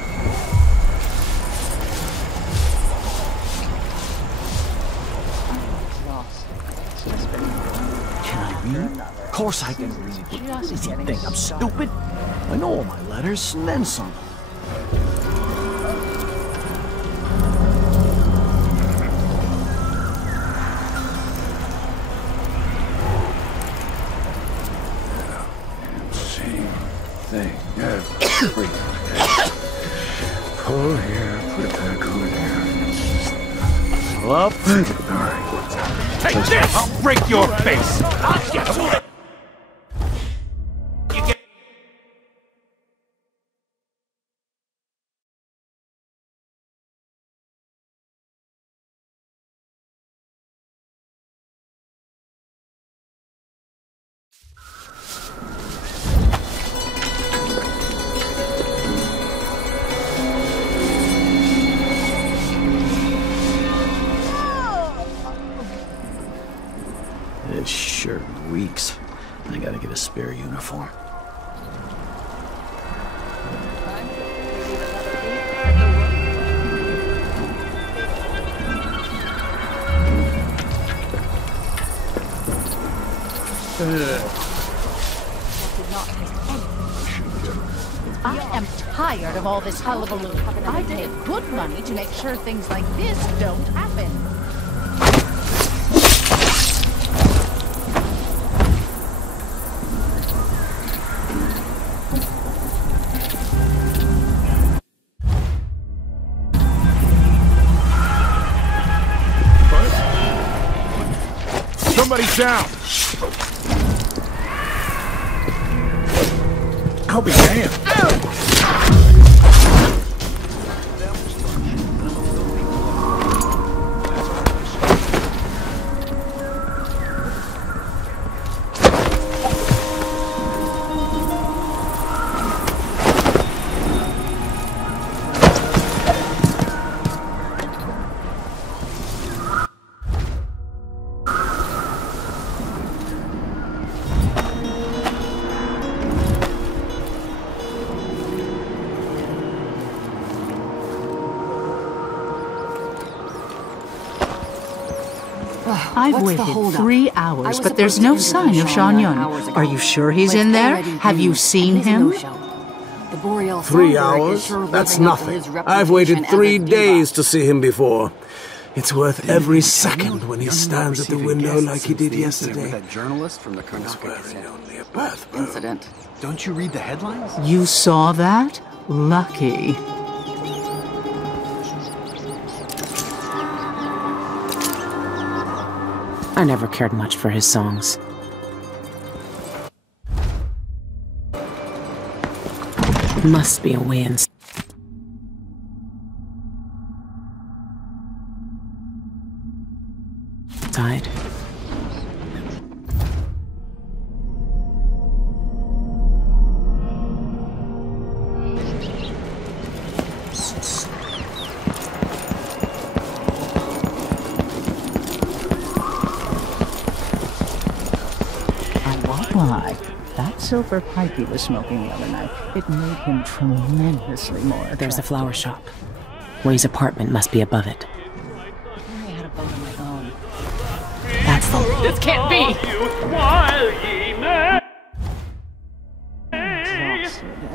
Can I read? Of course I can read. What does he think? I'm stupid? I know all my letters, and then some. Same thing every day. Pull here, put it back over there. Up. Alright. Take this! I'll break your face! I'll get to it! You get... This shirt reeks. I gotta get a spare uniform. I am tired of all this hullabaloo. I pay good money to make sure things like this don't happen. Somebody's down! I'll be damned! I've waited 3 hours, but there's no sign of Sean Yun. Are you sure he's in there? Have you seen him? 3 hours? That's nothing. I've waited 3 days to see him before. It's worth every second when he stands at the window like he did yesterday. That journalist from the Karnataka Only a bath incident. Don't you read the headlines? You saw that? Lucky. I never cared much for his songs. Must be a way inside. Why? That silver pipe he was smoking the other night, it made him tremendously more attractive. There's a flower shop. Ray's apartment must be above it. I had a boat of my own. That's the... This can't be!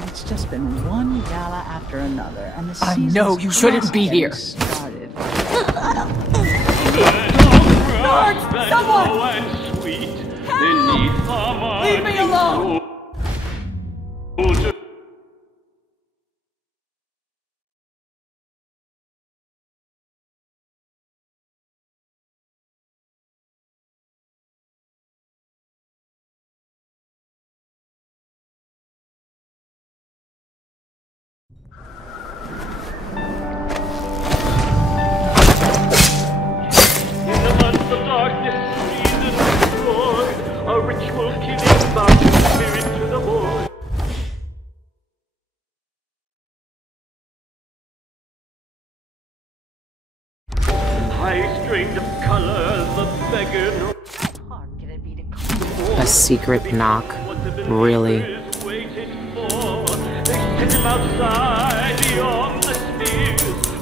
It's just been one gala after another, and the I know you shouldn't be here. Started. Lord, someone! Leave me alone! A secret knock? Really?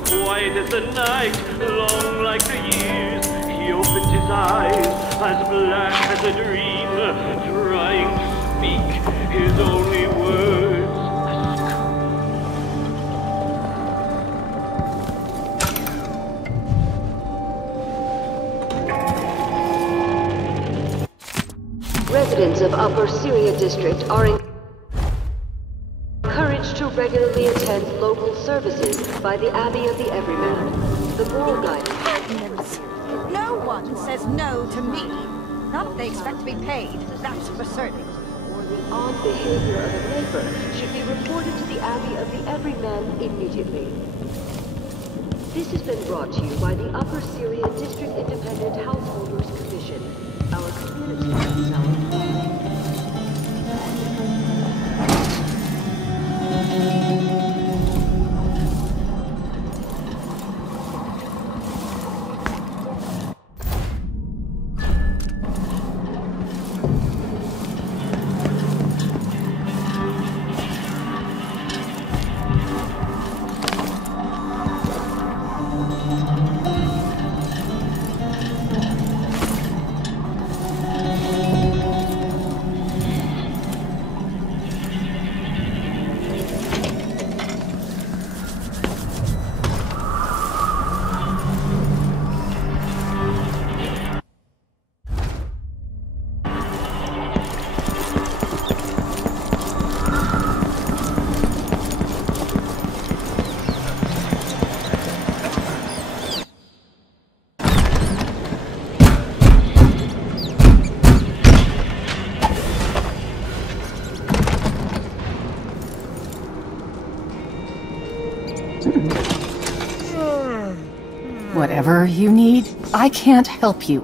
Quiet as the night, long like the years. He opened his eyes, as black as a dream, trying to speak his only words. Residents of Upper Syria District are encouraged to regularly attend local services by the Abbey of the Everyman. The moral guidance. No one says no to me. Not if they expect to be paid. That's for certain. Or the odd behavior of a neighbor should be reported to the Abbey of the Everyman immediately. This has been brought to you by the Upper Syria District Independent Householders Commission. Our community is our Whatever you need, I can't help you.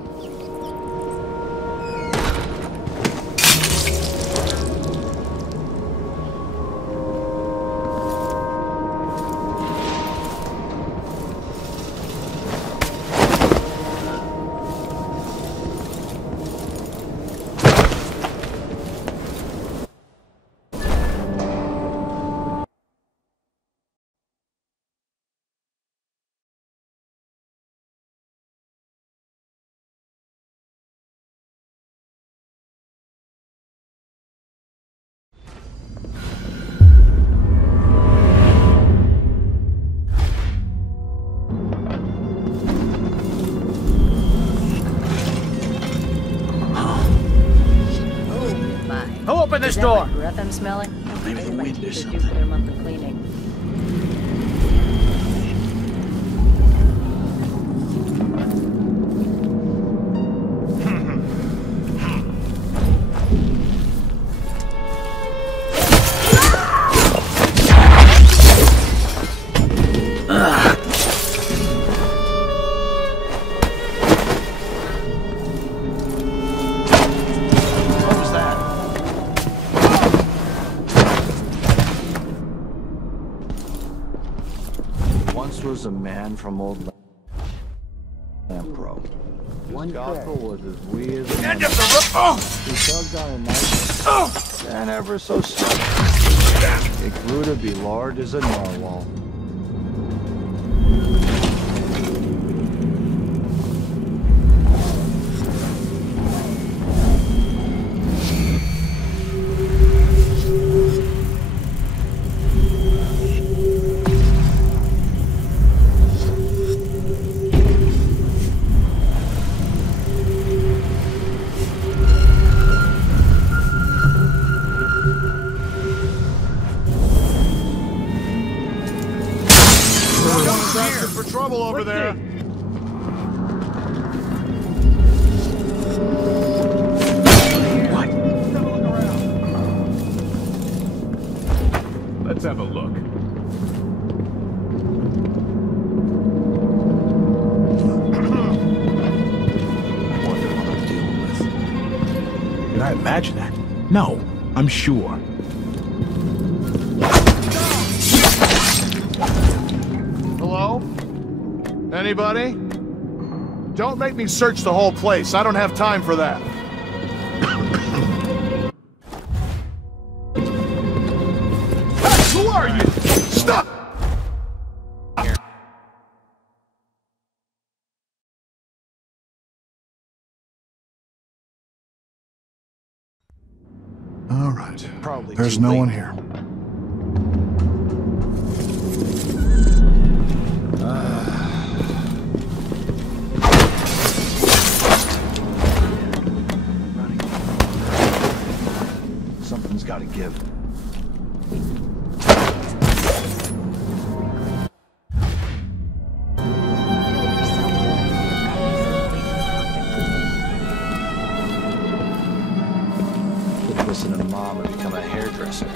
Open this door! Breath I'm smelling? Maybe the wind or something. For their monthly cleaning. Was a man from Old Lampro. His gospel was as weird as End of the roof! Oh! He tugged on a knife, and ever so slightly, it grew to be large as a narwhal. For trouble over there. What? Let's have a look. Did I imagine that? No, I'm sure. Hello? Anybody? Don't make me search the whole place. I don't have time for that. Hey, who are you? Stop! All right. Probably There's too no late. one here. Something's got to give. Could listen to Mom and become a hairdresser.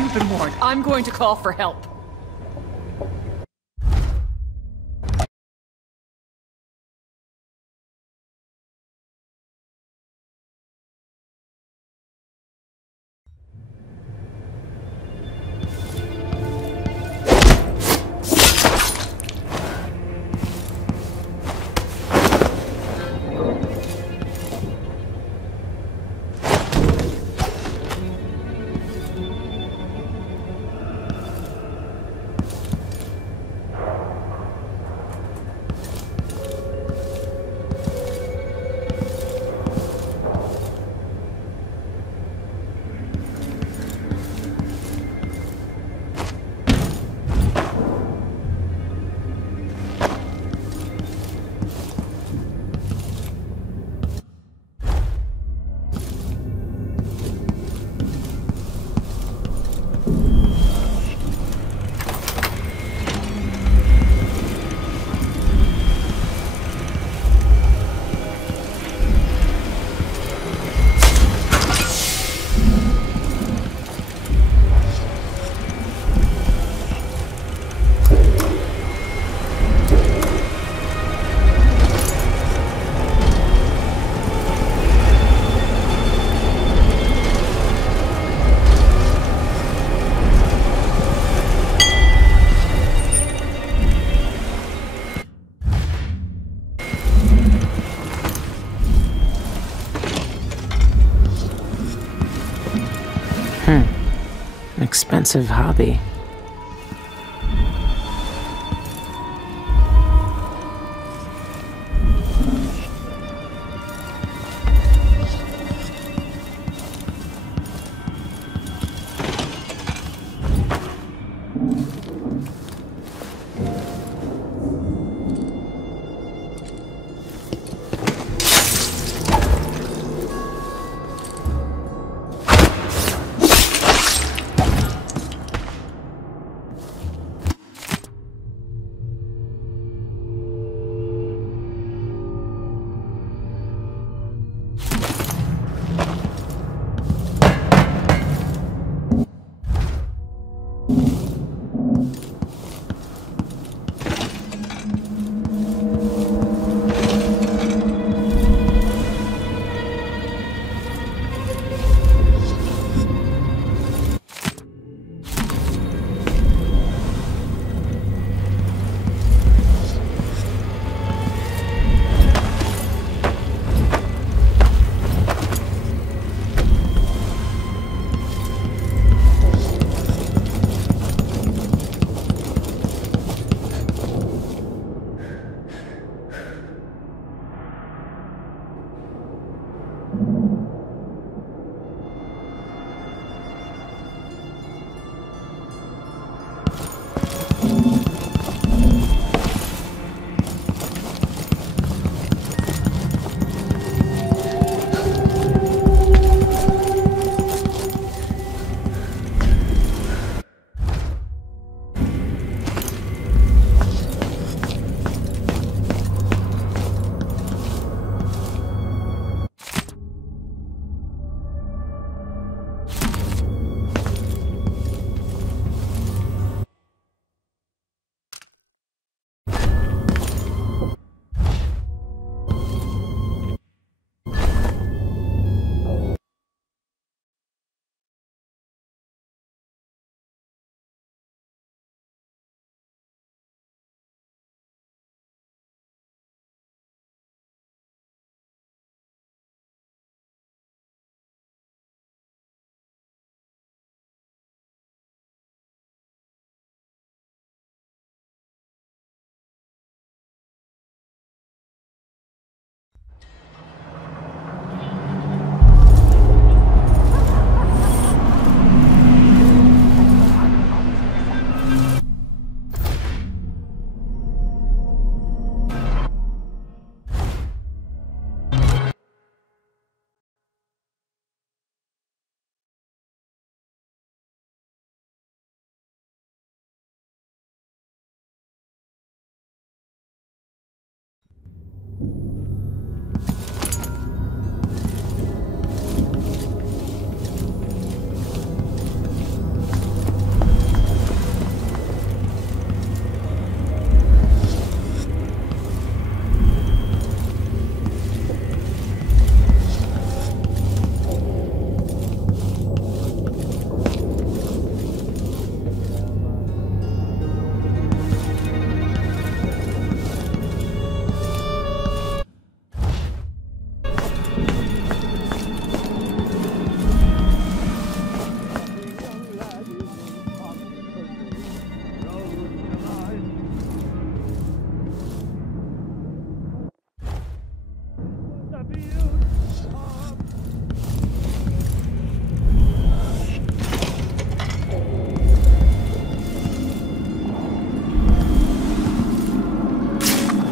You've been warned. I'm going to call for help. Expensive hobby.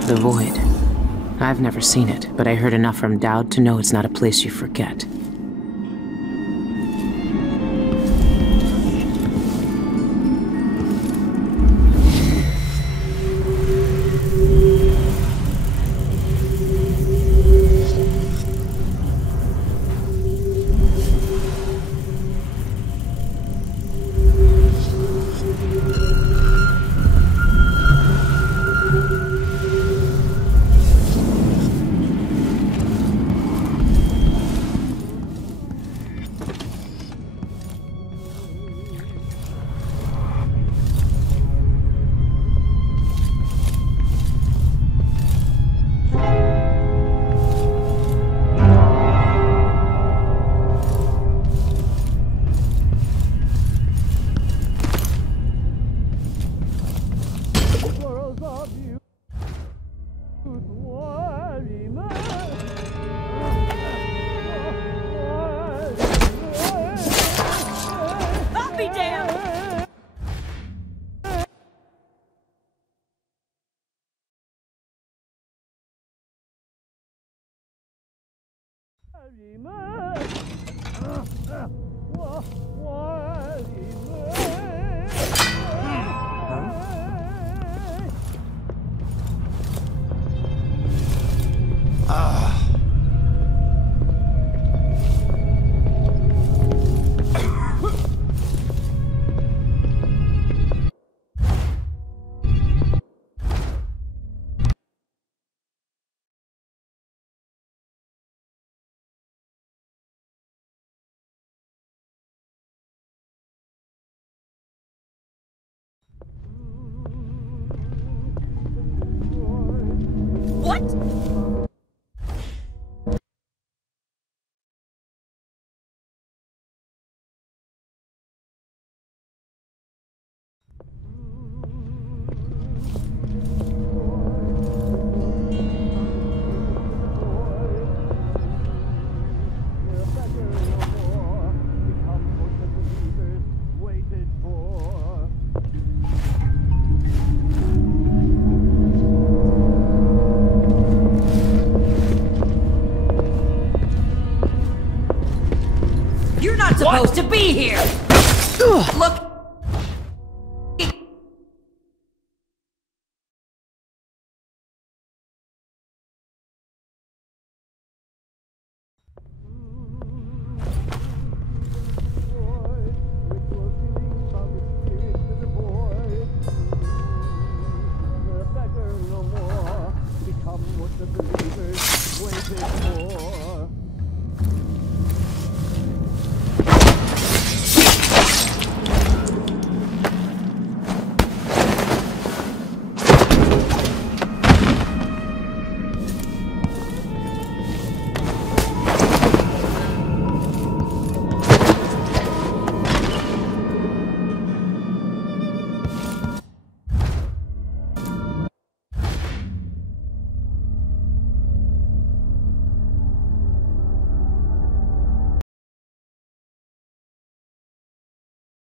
The Void. I've never seen it, but I heard enough from Dowd to know it's not a place you forget. Supposed to be here. Look